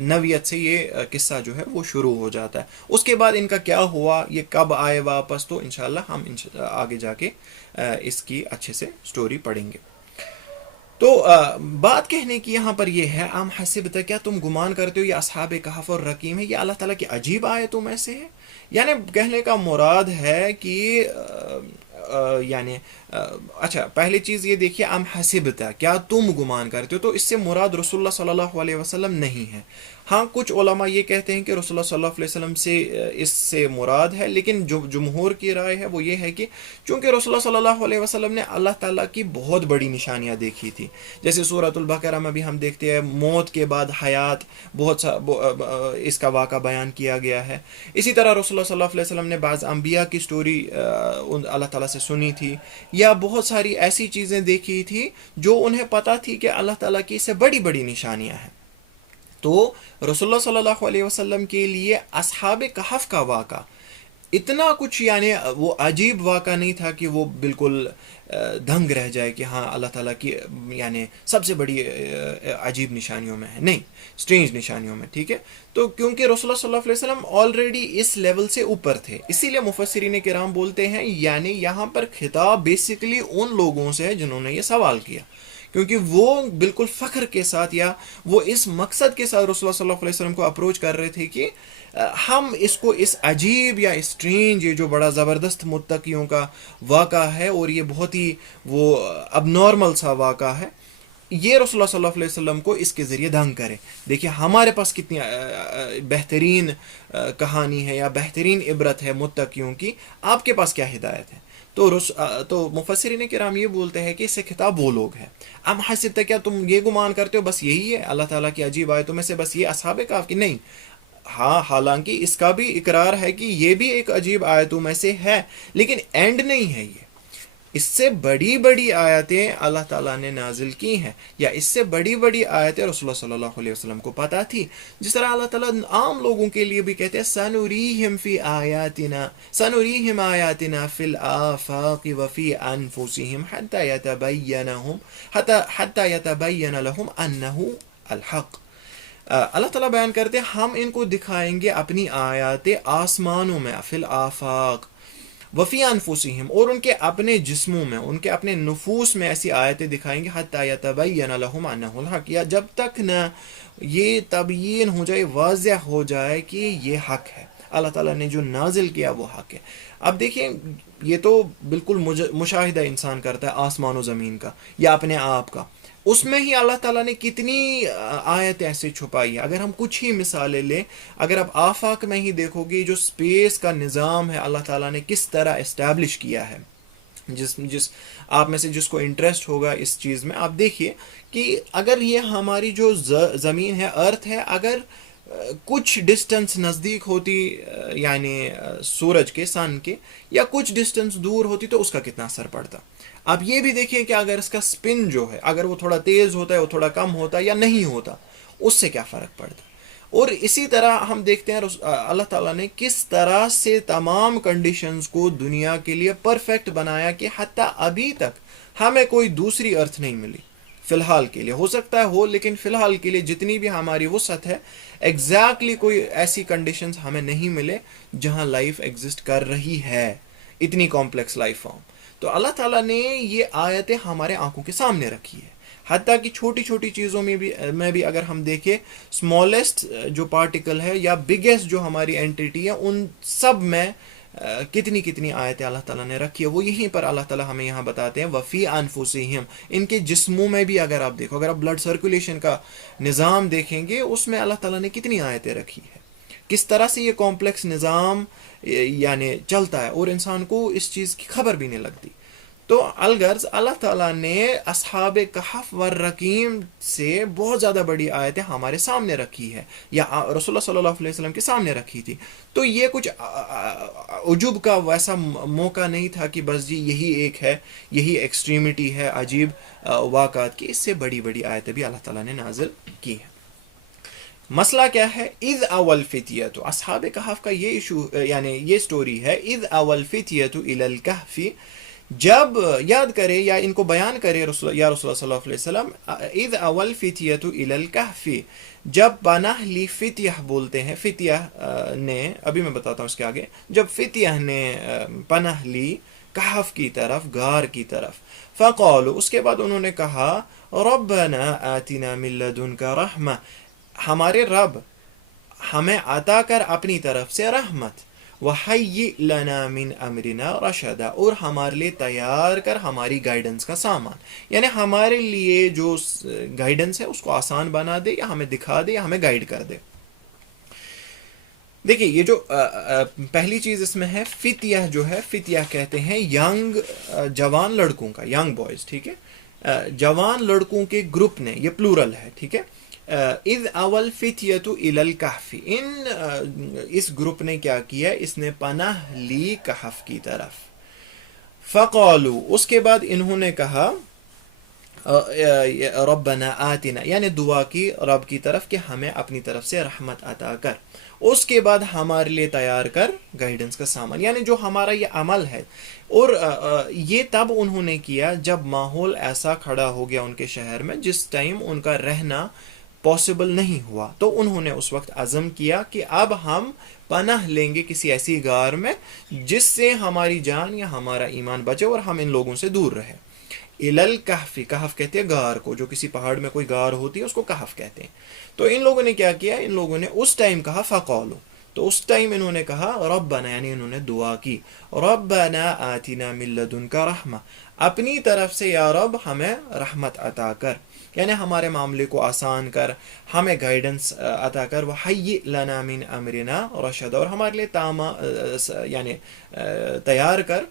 نوعیت سے یہ قصہ جو ہے وہ شروع ہو جاتا ہے. اس کے بعد ان کا کیا ہوا, یہ کب آئے واپس, تو انشاءاللہ ہم آگے جا کے اس کی اچھے سے سٹوری پڑھیں گے. تو بات کہنے کی یہاں پر یہ ہے, ام حسبت, کیا تم گمان کرتے ہو یہ اصحاب کہف اور رقیم ہے, یہ اللہ تعالیٰ کی عجیب آیتوں میں سے ہے. یعنی کہنے کا مراد ہے کہ یعنی اچھا پہلی چیز یہ دیکھیے, ام حسبت, کیا تم گمان کرتے ہو, تو اس سے مراد رسول اللہ صلی اللہ علیہ وسلم نہیں ہے. ہاں کچھ علماء یہ کہتے ہیں کہ رسول اللہ صلی اللہ علیہ وسلم سے اس سے مراد ہے, لیکن جو جمہور کی رائے ہے وہ یہ ہے کہ چونکہ رسول اللہ صلی اللہ علیہ وسلم نے اللہ تعالیٰ کی بہت بڑی نشانیاں دیکھی تھی, جیسے سورۃ البقرہ میں بھی ہم دیکھتے ہیں موت کے بعد حیات, بہت سا اس کا واقعہ بیان کیا گیا ہے. اسی طرح رسول اللہ صلی اللہ علیہ وسلم نے بعض انبیاء کی سٹوری اللہ تعالیٰ سے سنی تھی, یا بہت ساری ایسی چیزیں دیکھی تھی جو انہیں پتہ تھی کہ اللہ تعالیٰ کی اس سے بڑی بڑی نشانیاں ہیں. تو رسول اللہ صلی اللہ علیہ وسلم کے لیے اصحاب کہف کا واقعہ اتنا کچھ یعنی وہ عجیب واقعہ نہیں تھا کہ وہ بالکل دنگ رہ جائے کہ ہاں اللہ تعالیٰ کی یعنی سب سے بڑی عجیب نشانیوں میں ہے, نہیں, سٹرینج نشانیوں میں. ٹھیک ہے, تو کیونکہ رسول اللہ صلی اللہ علیہ وسلم آلریڈی اس لیول سے اوپر تھے, اسی لیے مفسرین کرام بولتے ہیں یعنی یہاں پر خطاب بیسیکلی ان لوگوں سے ہے جنہوں نے یہ سوال کیا, کیونکہ وہ بالکل فخر کے ساتھ یا وہ اس مقصد کے ساتھ رسول اللہ صلی اللہ علیہ وسلم کو اپروچ کر رہے تھے کہ ہم اس کو اس عجیب یا اسٹرینج, یہ جو بڑا زبردست متقیوں کا واقعہ ہے اور یہ بہت ہی وہ اب نارمل سا واقعہ ہے, یہ رسول اللہ صلی اللہ علیہ وسلم کو اس کے ذریعے دنگ کرے. دیکھیے ہمارے پاس کتنی بہترین کہانی ہے یا بہترین عبرت ہے متقیوں کی, آپ کے پاس کیا ہدایت ہے. تو مفسرین کرام یہ بولتے ہیں کہ اس سے خطاب وہ لوگ ہیں, ام حسبت, کیا تم یہ گمان کرتے ہو بس یہی ہے اللہ تعالیٰ کی عجیب آیتوں میں سے بس یہ اصحاب کہف کی, نہیں. ہاں حالانکہ اس کا بھی اقرار ہے کہ یہ بھی ایک عجیب آیتوں میں سے ہے, لیکن اینڈ نہیں ہے. یہ اس سے بڑی بڑی آیتیں اللہ تعالیٰ نے نازل کی ہیں, یا اس سے بڑی بڑی آیتیں رسول اللہ صلی اللہ علیہ وسلم کو پتہ تھی. جس طرح اللہ تعالیٰ عام لوگوں کے لیے بھی کہتے ہیں سنریہم فی آیاتنا, سنریہم آیاتنا فی الآفاق وفی انفسہم حتی یتبین لہم انہ الحق. اللہ تعالیٰ بیان کرتے ہیں ہم ان کو دکھائیں گے اپنی آیات آسمانوں میں, فی الآفاق وفی انفسہم, اور ان کے اپنے جسموں میں, ان کے اپنے نفوس میں ایسی آیتیں دکھائیں گے حتی یتبین لہم انہ الحق, یا جب تک نہ یہ تبیین ہو جائے, واضح ہو جائے کہ یہ حق ہے, اللہ تعالیٰ نے جو نازل کیا وہ حق ہے. اب دیکھیں یہ تو بالکل مشاہدہ انسان کرتا ہے آسمان و زمین کا یا اپنے آپ کا, اس میں ہی اللہ تعالیٰ نے کتنی آیت ایسے چھپائی ہے. اگر ہم کچھ ہی مثالیں لیں, اگر آپ آفاق میں ہی دیکھو گے جو اسپیس کا نظام ہے اللہ تعالیٰ نے کس طرح اسٹیبلش کیا ہے, جس آپ میں سے جس کو انٹرسٹ ہوگا اس چیز میں، آپ دیکھیے کہ اگر یہ ہماری جو زمین ہے، ارتھ ہے، اگر کچھ ڈسٹنس نزدیک ہوتی، یعنی سورج کے، سن کے، یا کچھ ڈسٹنس دور ہوتی، تو اس کا کتنا اثر پڑتا۔ آپ یہ بھی دیکھیں کہ اگر اس کا سپن جو ہے، اگر وہ تھوڑا تیز ہوتا ہے، وہ تھوڑا کم ہوتا ہے یا نہیں ہوتا، اس سے کیا فرق پڑتا۔ اور اسی طرح ہم دیکھتے ہیں اللہ تعالیٰ نے کس طرح سے تمام کنڈیشنز کو دنیا کے لیے پرفیکٹ بنایا کہ حتیٰ ابھی تک ہمیں کوئی دوسری ارتھ نہیں ملی فی الحال کے لیے، ہو سکتا ہے ہو، لیکن فی الحال کے لیے جتنی بھی ہماری وسعت ہے، ایگزیکٹلی کوئی ایسی کنڈیشنز ہمیں نہیں ملے جہاں لائف ایگزسٹ کر رہی ہے، اتنی کمپلیکس لائف فارم۔ تو اللہ تعالیٰ نے یہ آیتیں ہمارے آنکھوں کے سامنے رکھی ہے، حتیٰ کہ چھوٹی چھوٹی چیزوں میں بھی اگر ہم دیکھیں، اسمالسٹ جو پارٹیکل ہے یا بگیسٹ جو ہماری اینٹیٹی ہے، ان سب میں کتنی آیتیں اللہ تعالیٰ نے رکھی ہے۔ وہ یہیں پر اللہ تعالیٰ ہمیں یہاں بتاتے ہیں وفی انفسہم، ان کے جسموں میں بھی اگر آپ دیکھو، اگر آپ بلڈ سرکولیشن کا نظام دیکھیں گے، اس میں اللہ تعالیٰ نے کتنی آیتیں رکھی ہے، کس طرح سے یہ کمپلیکس نظام یعنی چلتا ہے، اور انسان کو اس چیز کی خبر بھی نہیں لگتی۔ تو الغرض اللہ تعالیٰ نے اصحاب کہف والرقیم سے بہت زیادہ بڑی آیتیں ہمارے سامنے رکھی ہے، یا رسول اللہ صلی اللہ علیہ وسلم کے سامنے رکھی تھی۔ تو یہ کچھ عجب کا ویسا موقع نہیں تھا کہ بس جی یہی ایک ہے، یہی ایکسٹریمٹی ہے عجیب واقعات کی، اس سے بڑی بڑی آیتیں بھی اللہ تعالیٰ نے نازل کی ہیں۔ مسئلہ کیا ہے؟ اذ اول فتیۃ، اصحاب کہف کا یہ ایشو، یعنی یہ سٹوری ہے، اذ اول فتیۃ الی الکہف، جب یاد کرے یا ان کو بیان کرے یا رسول اللہ صلی اللہ علیہ وسلم، اذ اول فتیۃ الی الکہف، جب پناہ لی، فتیہ بولتے ہیں، فتیہ نے، ابھی میں بتاتا ہوں اس کے آگے، جب فتیہ نے پناہ لی کہف کی طرف، غار کی طرف، فقالوا، اس کے بعد انہوں نے کہا، ربنا آتنا من لدنک رحمہ، ہمارے رب ہمیں عطا کر اپنی طرف سے رحمت، وَحَيِّئْ لَنَا مِنْ أَمْرِنَا رَشَدًا، اور ہمارے لیے تیار کر ہماری گائیڈنس کا سامان، یعنی ہمارے لیے جو گائیڈنس ہے اس کو آسان بنا دے، یا ہمیں دکھا دے، یا ہمیں گائیڈ کر دے۔ دیکھیے یہ جو پہلی چیز اس میں ہے، فتیہ جو ہے، فتیہ کہتے ہیں ینگ، جوان لڑکوں کا، ینگ بوائز، ٹھیک ہے، جوان لڑکوں کے گروپ نے، یہ پلورل ہے، ٹھیک ہے۔ اذ اول فتیۃ الی الکہف، اس گروپ نے کیا کیا؟ اس نے پناہ لی کہف کی طرف، فقالوا، اس کے بعد انہوں نے کہا، ربنا آتنا، یعنی دعا کی رب کی طرف کہ ہمیں اپنی طرف سے رحمت عطا کر، اس کے بعد ہمارے لیے تیار کر گائیڈنس کا سامان، یعنی جو ہمارا یہ عمل ہے۔ اور یہ تب انہوں نے کیا جب ماحول ایسا کھڑا ہو گیا ان کے شہر میں، جس ٹائم ان کا رہنا پاسبل نہیں ہوا، تو انہوں نے اس وقت عزم کیا کہ اب ہم پناہ لیں گے کسی ایسی غار میں جس سے ہماری جان یا ہمارا ایمان بچے اور ہم ان لوگوں سے دور رہے۔ الکہف، کہف کہتے ہیں غار کو، جو کسی پہاڑ میں کوئی غار ہوتی ہے اس کو کہف کہتے ہیں۔ تو ان لوگوں نے کیا کیا؟ ان لوگوں نے اس ٹائم کہا فقالو، تو اس ٹائم انہوں نے کہا ربنا، یعنی انہوں نے دعا کی، ربنا آتنا من لدنک رحمہ، اپنی طرف سے یا رب ہمیں رحمت عطا کر، یعنی ہمارے معاملے کو آسان کر، ہمیں گائیڈنس عطا کر، وحیئ لنا من امرنا رشدا، اور ہمارے لیے یعنی تیار کر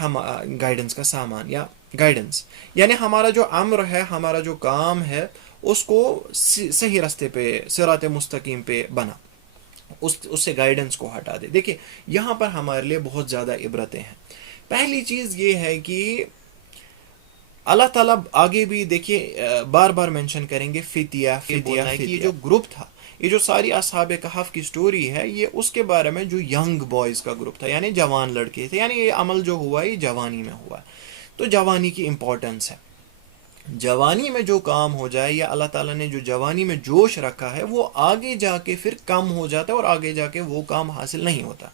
ہم گائیڈنس کا سامان یا گائیڈنس، یعنی ہمارا جو امر ہے، ہمارا جو کام ہے، اس کو صحیح راستے پہ، صراط مستقیم پہ بنا، اس سے گائیڈنس کو ہٹا دے۔ دیکھیں یہاں پر ہمارے لیے بہت زیادہ عبرتیں ہیں۔ پہلی چیز یہ ہے کہ اللہ تعالیٰ آگے بھی دیکھیے بار بار مینشن کریں گے فتیہ، یہ جو گروپ تھا، یہ جو ساری اصحاب کہف کی سٹوری ہے، یہ اس کے بارے میں جو ینگ بوائز کا گروپ تھا، یعنی جوان لڑکے تھے، یعنی یہ عمل جو ہوا یہ جوانی میں ہوا ہے۔ تو جوانی کی امپورٹنس ہے، جوانی میں جو کام ہو جائے، یا اللہ تعالیٰ نے جو جوانی میں جوش رکھا ہے، وہ آگے جا کے پھر کم ہو جاتا ہے، اور آگے جا کے وہ کام حاصل نہیں ہوتا،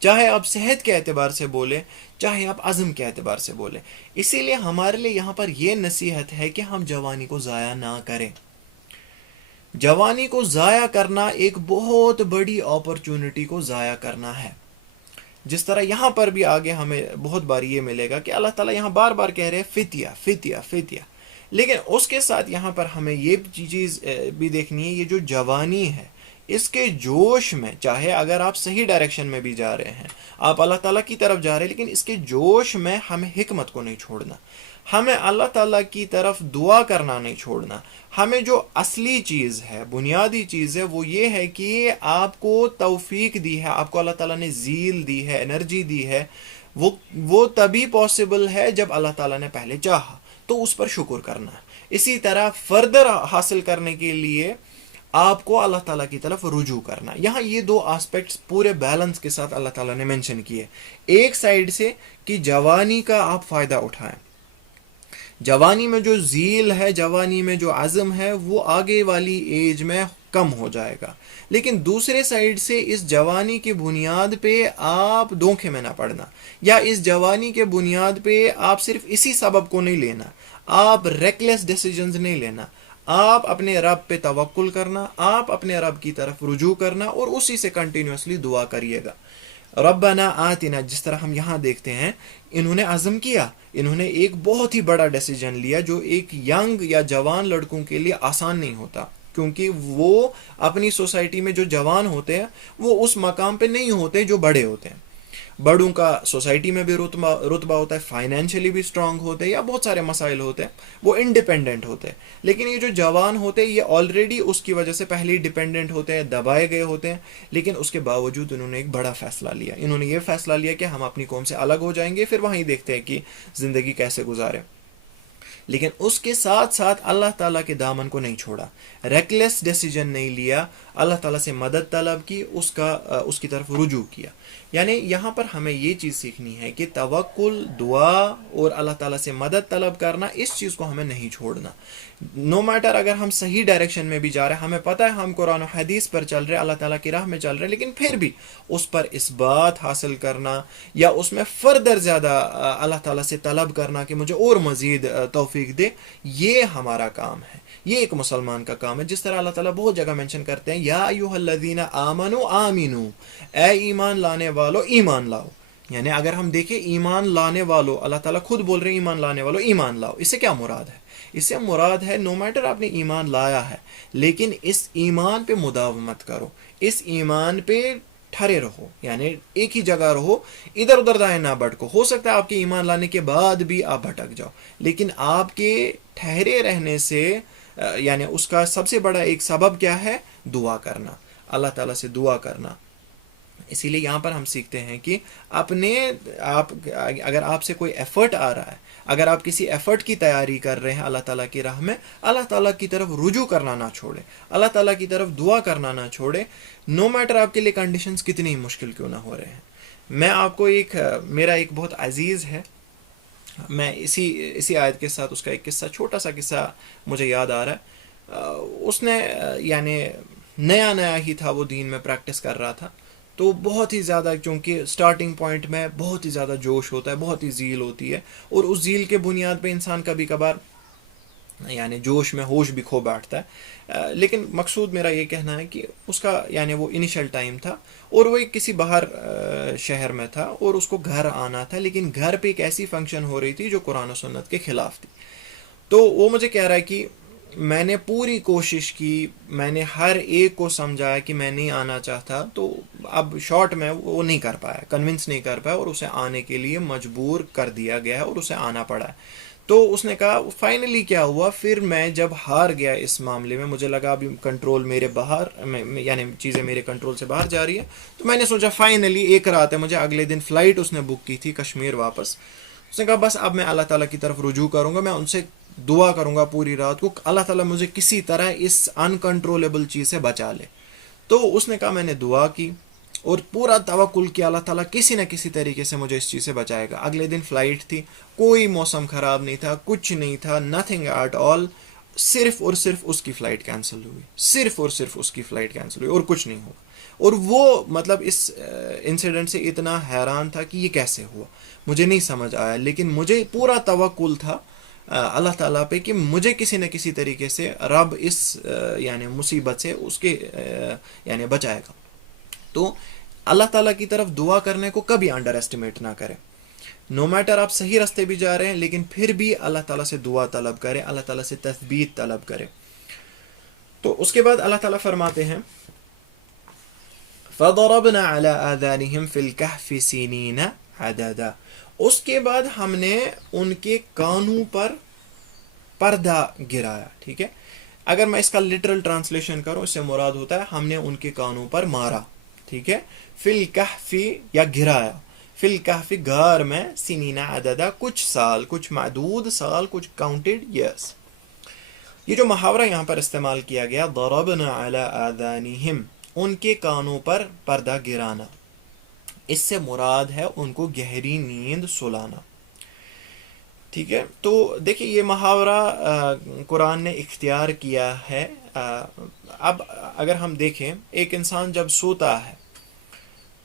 چاہے آپ صحت کے اعتبار سے بولیں، چاہے آپ عزم کے اعتبار سے بولیں۔ اسی لیے ہمارے لیے یہاں پر یہ نصیحت ہے کہ ہم جوانی کو ضائع نہ کریں۔ جوانی کو ضائع کرنا ایک بہت بڑی اپرچونٹی کو ضائع کرنا ہے۔ جس طرح یہاں پر بھی آگے ہمیں بہت بار یہ ملے گا کہ اللہ تعالیٰ یہاں بار بار کہہ رہے ہیں فتیہ فتیہ فتیہ، لیکن اس کے ساتھ یہاں پر ہمیں یہ چیز بھی دیکھنی ہے، یہ جو جوانی ہے، اس کے جوش میں، چاہے اگر آپ صحیح ڈائریکشن میں بھی جا رہے ہیں، آپ اللہ تعالیٰ کی طرف جا رہے ہیں، لیکن اس کے جوش میں ہمیں حکمت کو نہیں چھوڑنا، ہمیں اللہ تعالیٰ کی طرف دعا کرنا نہیں چھوڑنا. ہمیں جو اصلی چیز ہے، بنیادی چیز ہے، وہ یہ ہے کہ آپ کو توفیق دی ہے، آپ کو اللہ تعالیٰ نے ذیل دی ہے، انرجی دی ہے، وہ تبھی پاسبل ہے جب اللہ تعالیٰ نے پہلے چاہا، تو اس پر شکر کرنا ہے. اسی طرح فردر حاصل کرنے کے لیے آپ کو اللہ تعالیٰ کی طرف رجوع کرنا. یہاں یہ دو آسپیکٹس پورے بیلنس کے ساتھ اللہ تعالیٰ نے مینشن کیے. ایک سائیڈ سے کہ جوانی کا آپ فائدہ اٹھائیں، جوانی میں جو ذیل ہے، جوانی میں جو عزم ہے، وہ آگے والی ایج میں کم ہو جائے گا. لیکن دوسرے سائیڈ سے اس جوانی کی بنیاد پہ آپ دھوکے میں نہ پڑنا، یا اس جوانی کے بنیاد پہ آپ صرف اسی سبب کو نہیں لینا، آپ ریکلیس ڈیسیجنز نہیں لینا، آپ اپنے رب پہ توکل کرنا، آپ اپنے رب کی طرف رجوع کرنا، اور اسی سے کنٹینیوسلی دعا کریے گا. ربنا آتنا، جس طرح ہم یہاں دیکھتے ہیں، انہوں نے عزم کیا، انہوں نے ایک بہت ہی بڑا ڈیسیجن لیا جو ایک ینگ یا جوان لڑکوں کے لیے آسان نہیں ہوتا، کیونکہ وہ اپنی سوسائٹی میں جو جوان ہوتے ہیں وہ اس مقام پہ نہیں ہوتے جو بڑے ہوتے ہیں. بڑوں کا سوسائٹی میں بھی رتبہ ہوتا ہے، فائنینشلی بھی اسٹرانگ ہوتے ہیں، یا بہت سارے مسائل ہوتے ہیں، وہ انڈیپینڈنٹ ہوتے ہیں. لیکن یہ جو جوان ہوتے ہیں یہ آلریڈی اس کی وجہ سے پہلے ہی ڈیپینڈنٹ ہوتے ہیں، دبائے گئے ہوتے ہیں. لیکن اس کے باوجود انہوں نے ایک بڑا فیصلہ لیا، انہوں نے یہ فیصلہ لیا کہ ہم اپنی قوم سے الگ ہو جائیں گے، پھر وہیں دیکھتے ہیں کہ زندگی کیسے گزارے. لیکن اس کے ساتھ ساتھ اللہ تعالیٰ کے دامن کو نہیں چھوڑا، ریکلیس ڈیسیجن نہیں لیا، اللہ تعالیٰ سے مدد طلب کی، اس کی طرف رجوع کیا. یعنی یہاں پر ہمیں یہ چیز سیکھنی ہے کہ توکل، دعا اور اللہ تعالیٰ سے مدد طلب کرنا، اس چیز کو ہمیں نہیں چھوڑنا. نو میٹر اگر ہم صحیح ڈائریکشن میں بھی جا رہے ہیں، ہمیں پتہ ہے ہم قرآن و حدیث پر چل رہے ہیں، اللہ تعالیٰ کی راہ میں چل رہے ہیں، لیکن پھر بھی اس پر اس بات حاصل کرنا یا اس میں فردر زیادہ اللہ تعالیٰ سے طلب کرنا کہ مجھے اور مزید توفیق دے، یہ ہمارا کام ہے، یہ ایک مسلمان کا کام ہے. جس طرح اللہ تعالیٰ بہت جگہ مینشن کرتے ہیں، یا ایھا الذین آمنوا آمنو، اے ایمان لانے والو ایمان لاؤ. یعنی اگر ہم دیکھیں ایمان لانے والو، اللہ تعالیٰ خود بول رہے ہیں ایمان لانے والو ایمان لاؤ. اس سے کیا مراد ہے؟ اس سے مراد ہے نو میٹر آپ نے ایمان لایا ہے، لیکن اس ایمان پہ مداومت کرو، اس ایمان پہ ٹھہرے رہو، یعنی ایک ہی جگہ رہو، ادھر ادھر دائیں نہ بھٹکو. ہو سکتا ہے آپ کے ایمان لانے کے بعد بھی آپ بھٹک جاؤ، لیکن آپ کے ٹھہرے رہنے سے یعنی اس کا سب سے بڑا ایک سبب کیا ہے؟ دعا کرنا، اللہ تعالیٰ سے دعا کرنا. اسی لیے یہاں پر ہم سیکھتے ہیں کہ اگر آپ سے کوئی ایفرٹ آ رہا ہے، اگر آپ کسی ایفرٹ کی تیاری کر رہے ہیں اللہ تعالیٰ کی راہ میں، اللہ تعالیٰ کی طرف رجوع کرنا نہ چھوڑیں، اللہ تعالیٰ کی طرف دعا کرنا نہ چھوڑیں، نو میٹر آپ کے لیے کنڈیشنز کتنی مشکل کیوں نہ ہو رہے ہیں. میں آپ کو میرا ایک بہت عزیز ہے، میں اسی آیت کے ساتھ اس کا ایک قصہ، چھوٹا سا قصہ مجھے یاد آ رہا ہے. اس نے یعنی نیا ہی تھا، وہ دین میں پریکٹس کر رہا تھا، تو بہت ہی زیادہ، چونکہ سٹارٹنگ پوائنٹ میں بہت ہی زیادہ جوش ہوتا ہے، بہت ہی ذیل ہوتی ہے، اور اس ذیل کے بنیاد پہ انسان کبھی کبھار یعنی جوش میں ہوش بھی کھو بیٹھتا ہے. لیکن مقصود میرا یہ کہنا ہے کہ اس کا یعنی وہ انیشل ٹائم تھا، اور وہ کسی باہر شہر میں تھا، اور اس کو گھر آنا تھا، لیکن گھر پہ ایک ایسی فنکشن ہو رہی تھی جو قرآن و سنت کے خلاف تھی. تو وہ مجھے کہہ رہا ہے کہ میں نے پوری کوشش کی، میں نے ہر ایک کو سمجھایا کہ میں نہیں آنا چاہتا، تو اب شارٹ میں وہ نہیں کر پایا، کنونس نہیں کر پایا، اور اسے آنے کے لیے مجبور کر دیا گیا ہے، اور اسے آنا پڑا ہے. تو اس نے کہا فائنلی کیا ہوا، پھر میں جب ہار گیا اس معاملے میں، مجھے لگا ابھی کنٹرول میرے باہر، یعنی چیزیں میرے کنٹرول سے باہر جا رہی ہیں، تو میں نے سوچا فائنلی ایک رات ہے، مجھے اگلے دن فلائٹ اس نے بک کی تھی کشمیر واپس. اس نے کہا بس اب میں اللہ تعالیٰ کی طرف رجوع کروں گا، میں ان سے دعا کروں گا پوری رات کو، اللہ تعالیٰ مجھے کسی طرح اس انکنٹرولیبل چیز سے بچا لے. تو اس نے کہا میں نے دعا کی اور پورا توکل کیا، اللہ تعالیٰ کسی نہ کسی طریقے سے مجھے اس چیز سے بچائے گا. اگلے دن فلائٹ تھی، کوئی موسم خراب نہیں تھا، کچھ نہیں تھا، نتھنگ ایٹ آل، صرف اور صرف اس کی فلائٹ کینسل ہوئی، صرف اور صرف اس کی فلائٹ کینسل ہوئی، اور کچھ نہیں ہوا. اور وہ مطلب اس انسیڈنٹ سے اتنا حیران تھا کہ یہ کیسے ہوا، مجھے نہیں سمجھ آیا، لیکن مجھے پورا توکل تھا اللہ تعالیٰ پہ کہ مجھے کسی نہ کسی طریقے سے رب اس یعنی مصیبت سے اس کے یعنی بچائے گا. تو اللہ تعالیٰ کی طرف دعا کرنے کو کبھی انڈر ایسٹیمیٹ نہ کریں. نو میٹر آپ صحیح راستے بھی جا رہے ہیں، لیکن پھر بھی اللہ تعالیٰ سے دعا طلب کریں، اللہ تعالیٰ سے تثبیت طلب کریں. تو اس کے بعد اللہ تعالیٰ فرماتے ہیں فضربنا على آذانهم في الكهف سنين عددا. اس کے بعد ہم نے ان کے کانوں پر پردہ گرایا. ٹھیک ہے, اگر میں اس کا لٹرل ٹرانسلیشن کروں اس سے مراد ہوتا ہے ہم نے ان کے کانوں پر مارا. ٹھیک ہے, فی الکہف یا گرایا, فی الکہف غار میں, سنین عددا کچھ سال, کچھ معدود سال, کچھ کاؤنٹڈ ایئرس. یہ جو محاورہ یہاں پر استعمال کیا گیا ضربنا علی آذانہم, ان کے کانوں پر پردہ گرانا, اس سے مراد ہے ان کو گہری نیند سلانا. ٹھیک ہے, تو دیکھیں یہ محاورہ قرآن نے اختیار کیا ہے. اب اگر ہم دیکھیں ایک انسان جب سوتا ہے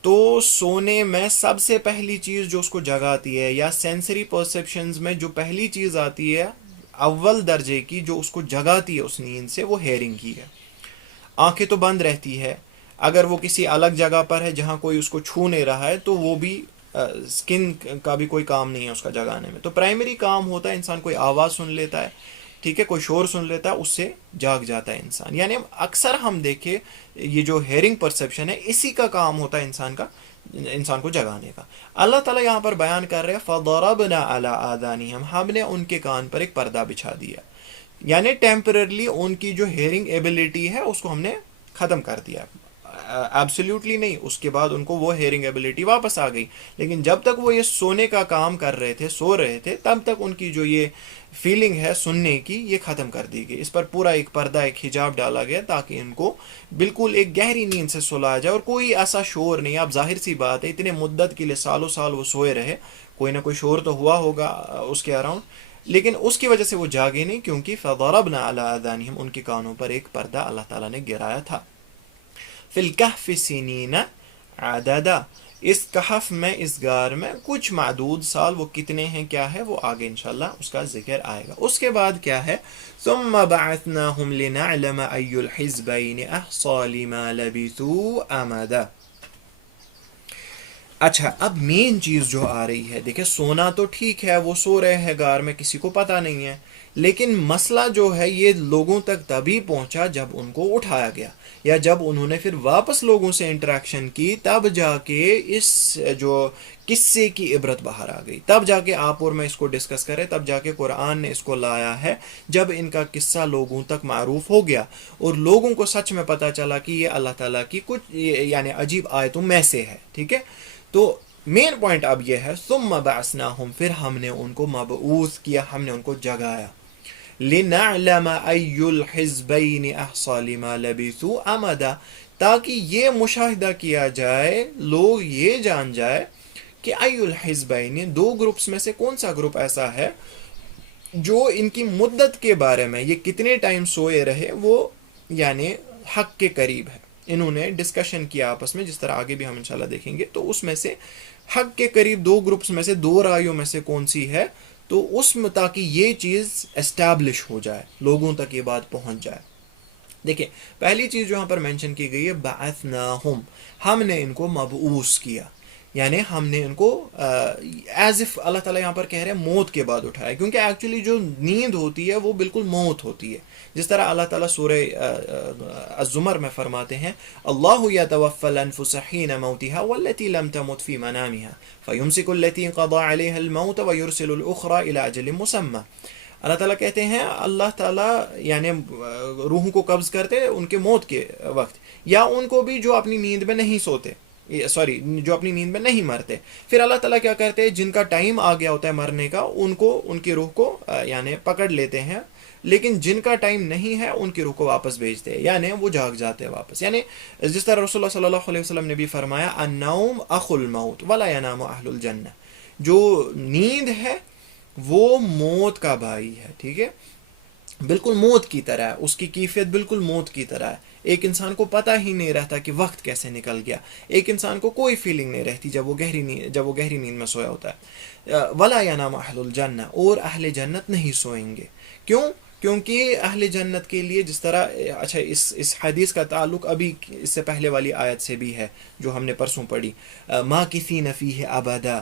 تو سونے میں سب سے پہلی چیز جو اس کو جگاتی ہے, یا سینسری پرسیپشنز میں جو پہلی چیز آتی ہے اول درجے کی جو اس کو جگاتی ہے اس نیند سے, وہ ہیئرنگ کی ہے. آنکھیں تو بند رہتی ہے, اگر وہ کسی الگ جگہ پر ہے جہاں کوئی اس کو چھو نہیں رہا ہے تو وہ بھی سکن کا بھی کوئی کام نہیں ہے اس کا جگانے میں. تو پرائمری کام ہوتا ہے انسان کوئی آواز سن لیتا ہے, ٹھیک ہے, کوئی شور سن لیتا ہے, اس سے جاگ جاتا ہے انسان. یعنی اکثر ہم دیکھیں یہ جو ہیئرنگ پرسیپشن ہے اسی کا کام ہوتا ہے انسان کو جگانے کا. اللہ تعالیٰ یہاں پر بیان کر رہے ہیں فضربنا علی آذانہم, ہم نے ان کے کان پر ایک پردہ بچھا دیا, یعنی ٹیمپررلی ان کی جو ہیئرنگ ایبلٹی ہے اس کو ہم نے ختم کر دیا. ایبسلیوٹلی نہیں, اس کے بعد ان کو وہ ہیئرنگ ایبلٹی واپس آ گئی, لیکن جب تک وہ یہ سونے کا کام کر رہے تھے, سو رہے تھے, تب تک ان کی جو یہ فیلنگ ہے سننے کی یہ ختم کر دی گئی. اس پر پورا ایک پردہ, ایک حجاب ڈالا گیا تاکہ ان کو بالکل ایک گہری نیند سے سلایا جائے, اور کوئی ایسا شور نہیں. اب ظاہر سی بات ہے اتنے مدت کے لیے سالوں سال وہ سوئے رہے, کوئی نہ کوئی شور تو ہوا ہوگا اس کے اراؤنڈ, لیکن اس کی وجہ سے وہ جاگے نہیں, کیونکہ فضربنا علی آذانہم, ان کے کانوں پر ایک پردہ اللہ تعالیٰ نے گرایا تھا. فی الکہف سنین عددا, اس کہف میں, اس غار میں کچھ معدود سال, وہ کتنے ہیں کیا ہے وہ آگے انشاءاللہ اس کا ذکر آئے گا. اس کے بعد کیا ہے, ثم بعثناہم لنعلم ای الحزبین احصی لما لبثوا امدا. اچھا, اب مین چیز جو آ رہی ہے, دیکھیں سونا تو ٹھیک ہے, وہ سو رہے ہیں غار میں, کسی کو پتہ نہیں ہے, لیکن مسئلہ جو ہے یہ لوگوں تک تبھی پہنچا جب ان کو اٹھایا گیا, یا جب انہوں نے پھر واپس لوگوں سے انٹریکشن کی, تب جا کے اس جو قصے کی عبرت باہر آ گئی. تب جا کے آپ اور میں اس کو ڈسکس کریں, تب جا کے قرآن نے اس کو لایا ہے, جب ان کا قصہ لوگوں تک معروف ہو گیا اور لوگوں کو سچ میں پتہ چلا کہ یہ اللہ تعالیٰ کی کچھ یعنی عجیب آیتوں میں سے ہے. ٹھیک ہے, تو مین پوائنٹ اب یہ ہے ثم بعثناہم, پھر ہم نے ان کو مبعوث کیا, ہم نے ان کو جگایا, لنعلم ای الحزبین احصی لما لبثوا امدا, تاکہ یہ مشاہدہ کیا جائے, لوگ یہ جان جائے کہ ای الحزبین, دو گروپس میں سے کون سا گروپ ایسا ہے جو ان کی مدت کے بارے میں, یہ کتنے ٹائم سوئے رہے, وہ یعنی حق کے قریب ہے. انہوں نے ڈسکشن کیا آپس میں, جس طرح آگے بھی ہم انشاءاللہ دیکھیں گے, تو اس میں سے حق کے قریب دو گروپس میں سے, دو رائیوں میں سے کون سی ہے, تو اس میں تاکہ یہ چیز اسٹیبلش ہو جائے, لوگوں تک یہ بات پہنچ جائے. دیکھیں پہلی چیز جو یہاں پر مینشن کی گئی ہے بعثناہم, ہم نے ان کو مبعوث کیا, یعنی ہم نے ان کو ایز اف اللہ تعالیٰ یہاں پر کہہ رہے ہیں موت کے بعد اٹھایا, کیونکہ ایکچولی جو نیند ہوتی ہے وہ بالکل موت ہوتی ہے. جس طرح اللہ تعالیٰ سورہ الزمر میں فرماتے ہیں اللہ یتوفی الانفس حین موتها والتي لم تمت في منامها فيمسك التي قضى عليها الموت ويرسل الاخرى الى اجل مسمى. اللہ تعالیٰ کہتے ہیں اللہ تعالیٰ یعنی روحوں کو قبض کرتے ان کے موت کے وقت, یا ان کو بھی جو اپنی نیند میں نہیں سوتے, جو اپنی نیند میں نہیں مرتے, پھر اللہ تعالیٰ کیا کرتے ہیں جن کا ٹائم آ گیا ہوتا ہے مرنے کا, ان کو ان کی روح کو یعنی پکڑ لیتے ہیں, لیکن جن کا ٹائم نہیں ہے ان کی روح کو واپس بھیجتے ہیں, یعنی وہ جاگ جاتے ہیں واپس. یعنی جس طرح رسول اللہ صلی اللہ علیہ وسلم نے بھی فرمایا النوم اخو الموت ولا ینام اہل الجنہ, جو نیند ہے وہ موت کا بھائی ہے. ٹھیک ہے, بالکل موت کی طرح ہے, اس کی کیفیت بالکل موت کی طرح ہے. ایک انسان کو پتہ ہی نہیں رہتا کہ وقت کیسے نکل گیا, ایک انسان کو کوئی فیلنگ نہیں رہتی جب وہ گہری نیند میں سویا ہوتا ہے. ولا ینام اہل الجنہ, اور اہل جنت نہیں سوئیں گے. کیوں؟ کیونکہ اہل جنت کے لیے جس طرح, اچھا اس حدیث کا تعلق ابھی اس سے پہلے والی آیت سے بھی ہے جو ہم نے پرسوں پڑھی, ماکثین فیہ ابدا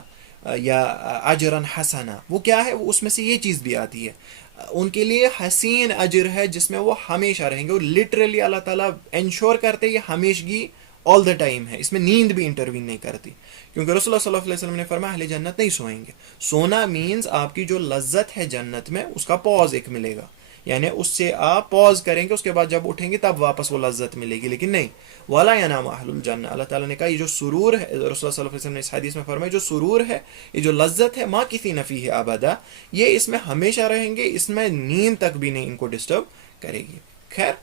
یا اجرا حسنا, وہ کیا ہے, وہ اس میں سے یہ چیز بھی آتی ہے, ان کے لیے حسین اجر ہے جس میں وہ ہمیشہ رہیں گے, اور لٹرلی اللہ تعالیٰ انشور کرتے یہ ہمیشگی آل دا ٹائم ہے، اس میں نیند بھی انٹروین نہیں کرتی، کیونکہ رسول اللہ صلی اللہ علیہ وسلم نے فرمایا اہل جنت نہیں سوئیں گے. سونا مینز آپ کی جو لذت ہے جنت میں اس کا پاز ایک ملے گا، یعنی اس سے آپ پاز کریں گے، اس کے بعد جب اٹھیں گے تب واپس وہ لذت ملے گی، لیکن نہیں. وَلَا يَنَامُ أَهْلُ الْجَنَّةِ، اللہ تعالیٰ نے کہا یہ جو سرور ہے، رسول اللہ صلی اللہ علیہ وسلم نے اس حدیث میں فرمایا جو سرور ہے، یہ جو لذت ہے، مَاكِثِينَ فِيهِ أَبَدًا، یہ اس میں ہمیشہ رہیں گے، اس میں نیند تک بھی نہیں ان کو ڈسٹرب کرے گی. خیر،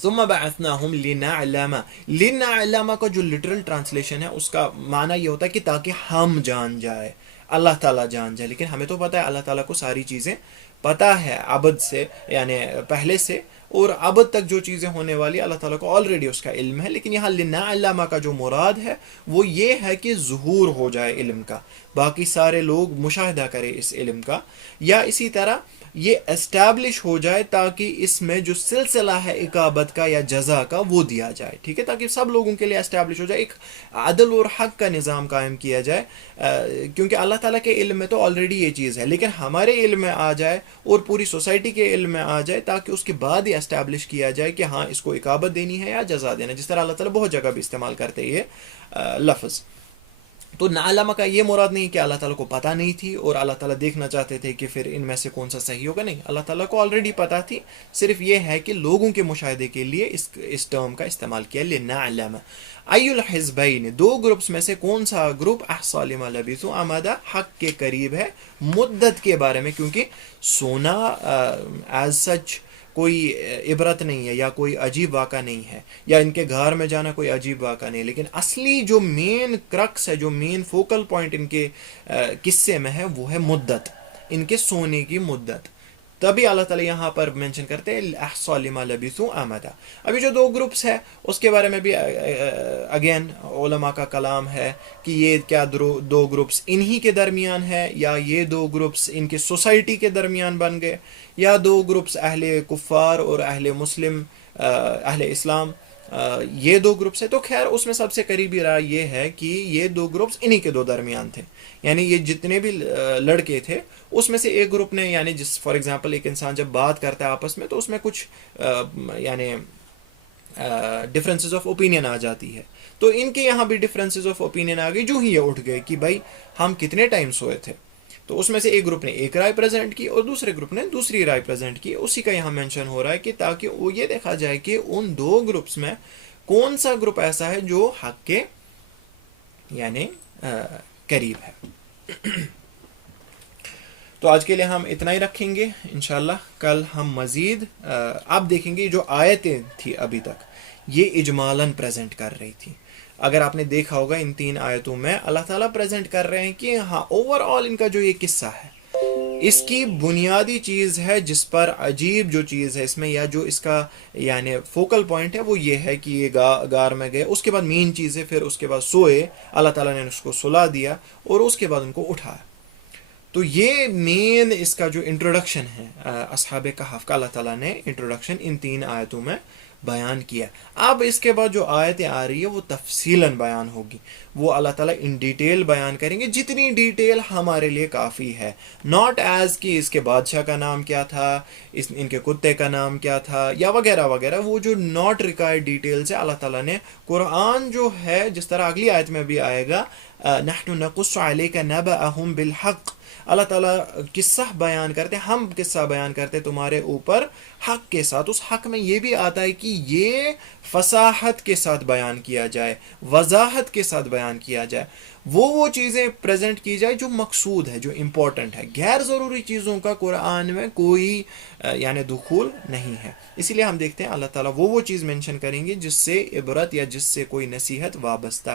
ثم بعثناهم لنعلم کا جو لٹرل ٹرانسلیشن ہے اس کا معنی یہ ہوتا ہے کہ تاکہ ہم جان جائے، اللہ تعالیٰ جان جائے، لیکن ہمیں تو پتہ ہے اللہ تعالیٰ کو ساری چیزیں پتہ ہے ابد سے، یعنی پہلے سے، اور ابد تک جو چیزیں ہونے والی اللہ تعالیٰ کو آلریڈی اس کا علم ہے. لیکن یہاں لنعلم کا جو مراد ہے وہ یہ ہے کہ ظہور ہو جائے علم کا، باقی سارے لوگ مشاہدہ کرے اس علم کا، یا اسی طرح یہ اسٹیبلش ہو جائے تاکہ اس میں جو سلسلہ ہے عقابت کا یا جزا کا وہ دیا جائے، ٹھیک ہے، تاکہ سب لوگوں کے لیے اسٹیبلش ہو جائے، ایک عدل اور حق کا نظام قائم کیا جائے. کیونکہ اللہ تعالیٰ کے علم میں تو آلریڈی یہ چیز ہے، لیکن ہمارے علم میں آ جائے اور پوری سوسائٹی کے علم میں آ جائے تاکہ اس کے بعد یہ اسٹیبلش کیا جائے کہ ہاں اس کو عقابت دینی ہے یا جزا دینا، جس طرح اللہ تعالیٰ بہت جگہ بھی استعمال کرتے یہ لفظ. تو نعلم کا یہ مراد نہیں کہ اللہ تعالیٰ کو پتہ نہیں تھی اور اللہ تعالیٰ دیکھنا چاہتے تھے کہ پھر ان میں سے کون سا صحیح ہوگا، نہیں، اللہ تعالیٰ کو آلریڈی پتہ تھی، صرف یہ ہے کہ لوگوں کے مشاہدے کے لیے اس ٹرم کا استعمال کیا، لنعلم ای الحزبین، دو گروپس میں سے کون سا گروپ احصیٰ لما لبثوا امدا حق کے قریب ہے مدت کے بارے میں، کیونکہ سونا ایز سچ کوئی عبرت نہیں ہے یا کوئی عجیب واقعہ نہیں ہے، یا ان کے گھر میں جانا کوئی عجیب واقعہ نہیں، لیکن اصلی جو مین کرکس ہے، جو مین فوکل پوائنٹ ان کے قصے میں ہے وہ ہے مدت، ان کے سونے کی مدت. تبھی اللہ تعالیٰ یہاں پر مینشن کرتے ہیں احصیٰ لما لبثوا امدا. ابھی جو دو گروپس ہے اس کے بارے میں بھی اگین علماء کا کلام ہے کہ یہ کیا دو گروپس انہی کے درمیان ہے، یا یہ دو گروپس ان کے سوسائٹی کے درمیان بن گئے، یا دو گروپس اہل کفار اور اہل مسلم اہل اسلام یہ دو گروپس ہیں. تو خیر اس میں سب سے قریبی رائے یہ ہے کہ یہ دو گروپس انہی کے دو درمیان تھے، یعنی یہ جتنے بھی لڑکے تھے اس میں سے ایک گروپ نے، یعنی جس فار ایگزامپل ایک انسان جب بات کرتا ہے آپس میں تو اس میں کچھ یعنی ڈفرینسز آف اوپینین آ جاتی ہے، تو ان کے یہاں بھی ڈفرینسز آف اوپینین آ گئی، جو ہی یہ اٹھ گئے کہ بھائی ہم کتنے ٹائم سوئے تھے. تو اس میں سے ایک گروپ نے ایک رائے پریزنٹ کی اور دوسرے گروپ نے دوسری رائے پریزنٹ کی. اسی کا یہاں مینشن ہو رہا ہے کہ تاکہ وہ یہ دیکھا جائے کہ ان دو گروپس میں کون سا گروپ ایسا ہے جو حق کے یعنی قریب ہے. تو آج کے لیے ہم اتنا ہی رکھیں گے، انشاءاللہ کل ہم مزید اب دیکھیں گے جو آیتیں تھی ابھی تک یہ اجمالاً پریزنٹ کر رہی تھی. اگر آپ نے دیکھا ہوگا ان تین آیتوں میں اللہ تعالیٰ پریزنٹ کر رہے ہیں کہ ہاں اوور آل ان کا جو یہ قصہ ہے اس کی بنیادی چیز ہے، جس پر عجیب جو چیز ہے اس میں، یا جو اس کا یعنی فوکل پوائنٹ ہے وہ یہ ہے کہ یہ غار میں گئے، اس کے بعد مین چیز ہے پھر اس کے بعد سوئے، اللہ تعالیٰ نے اس کو سلا دیا اور اس کے بعد ان کو اٹھایا. تو یہ مین اس کا جو انٹروڈکشن ہے اصحاب کہف کا، اللہ تعالیٰ نے انٹروڈکشن ان تین آیتوں میں بیان کیا. اب اس کے بعد جو آیتیں آ رہی ہے وہ تفصیلاً بیان ہوگی، وہ اللہ تعالیٰ ان ڈیٹیل بیان کریں گے، جتنی ڈیٹیل ہمارے لیے کافی ہے، ناٹ ایز کہ اس کے بادشاہ کا نام کیا تھا، ان کے کتے کا نام کیا تھا یا وغیرہ وغیرہ، وہ جو ناٹ ریکوائرڈ ڈیٹیلز ہے اللہ تعالیٰ نے قرآن جو ہے، جس طرح اگلی آیت میں بھی آئے گا نحن نقص علیک نبأہم بالحق، اللہ تعالیٰ قصہ بیان کرتے، ہم قصہ بیان کرتے تمہارے اوپر حق کے ساتھ. اس حق میں یہ بھی آتا ہے کہ یہ فصاحت کے ساتھ بیان کیا جائے، وضاحت کے ساتھ بیان کیا جائے، وہ چیزیں پریزنٹ کی جائے جو مقصود ہے، جو امپورٹنٹ ہے. غیر ضروری چیزوں کا قرآن میں کوئی یعنی دخول نہیں ہے. اسی لیے ہم دیکھتے ہیں اللہ تعالیٰ وہ چیز مینشن کریں گے جس سے عبرت یا جس سے کوئی نصیحت وابستہ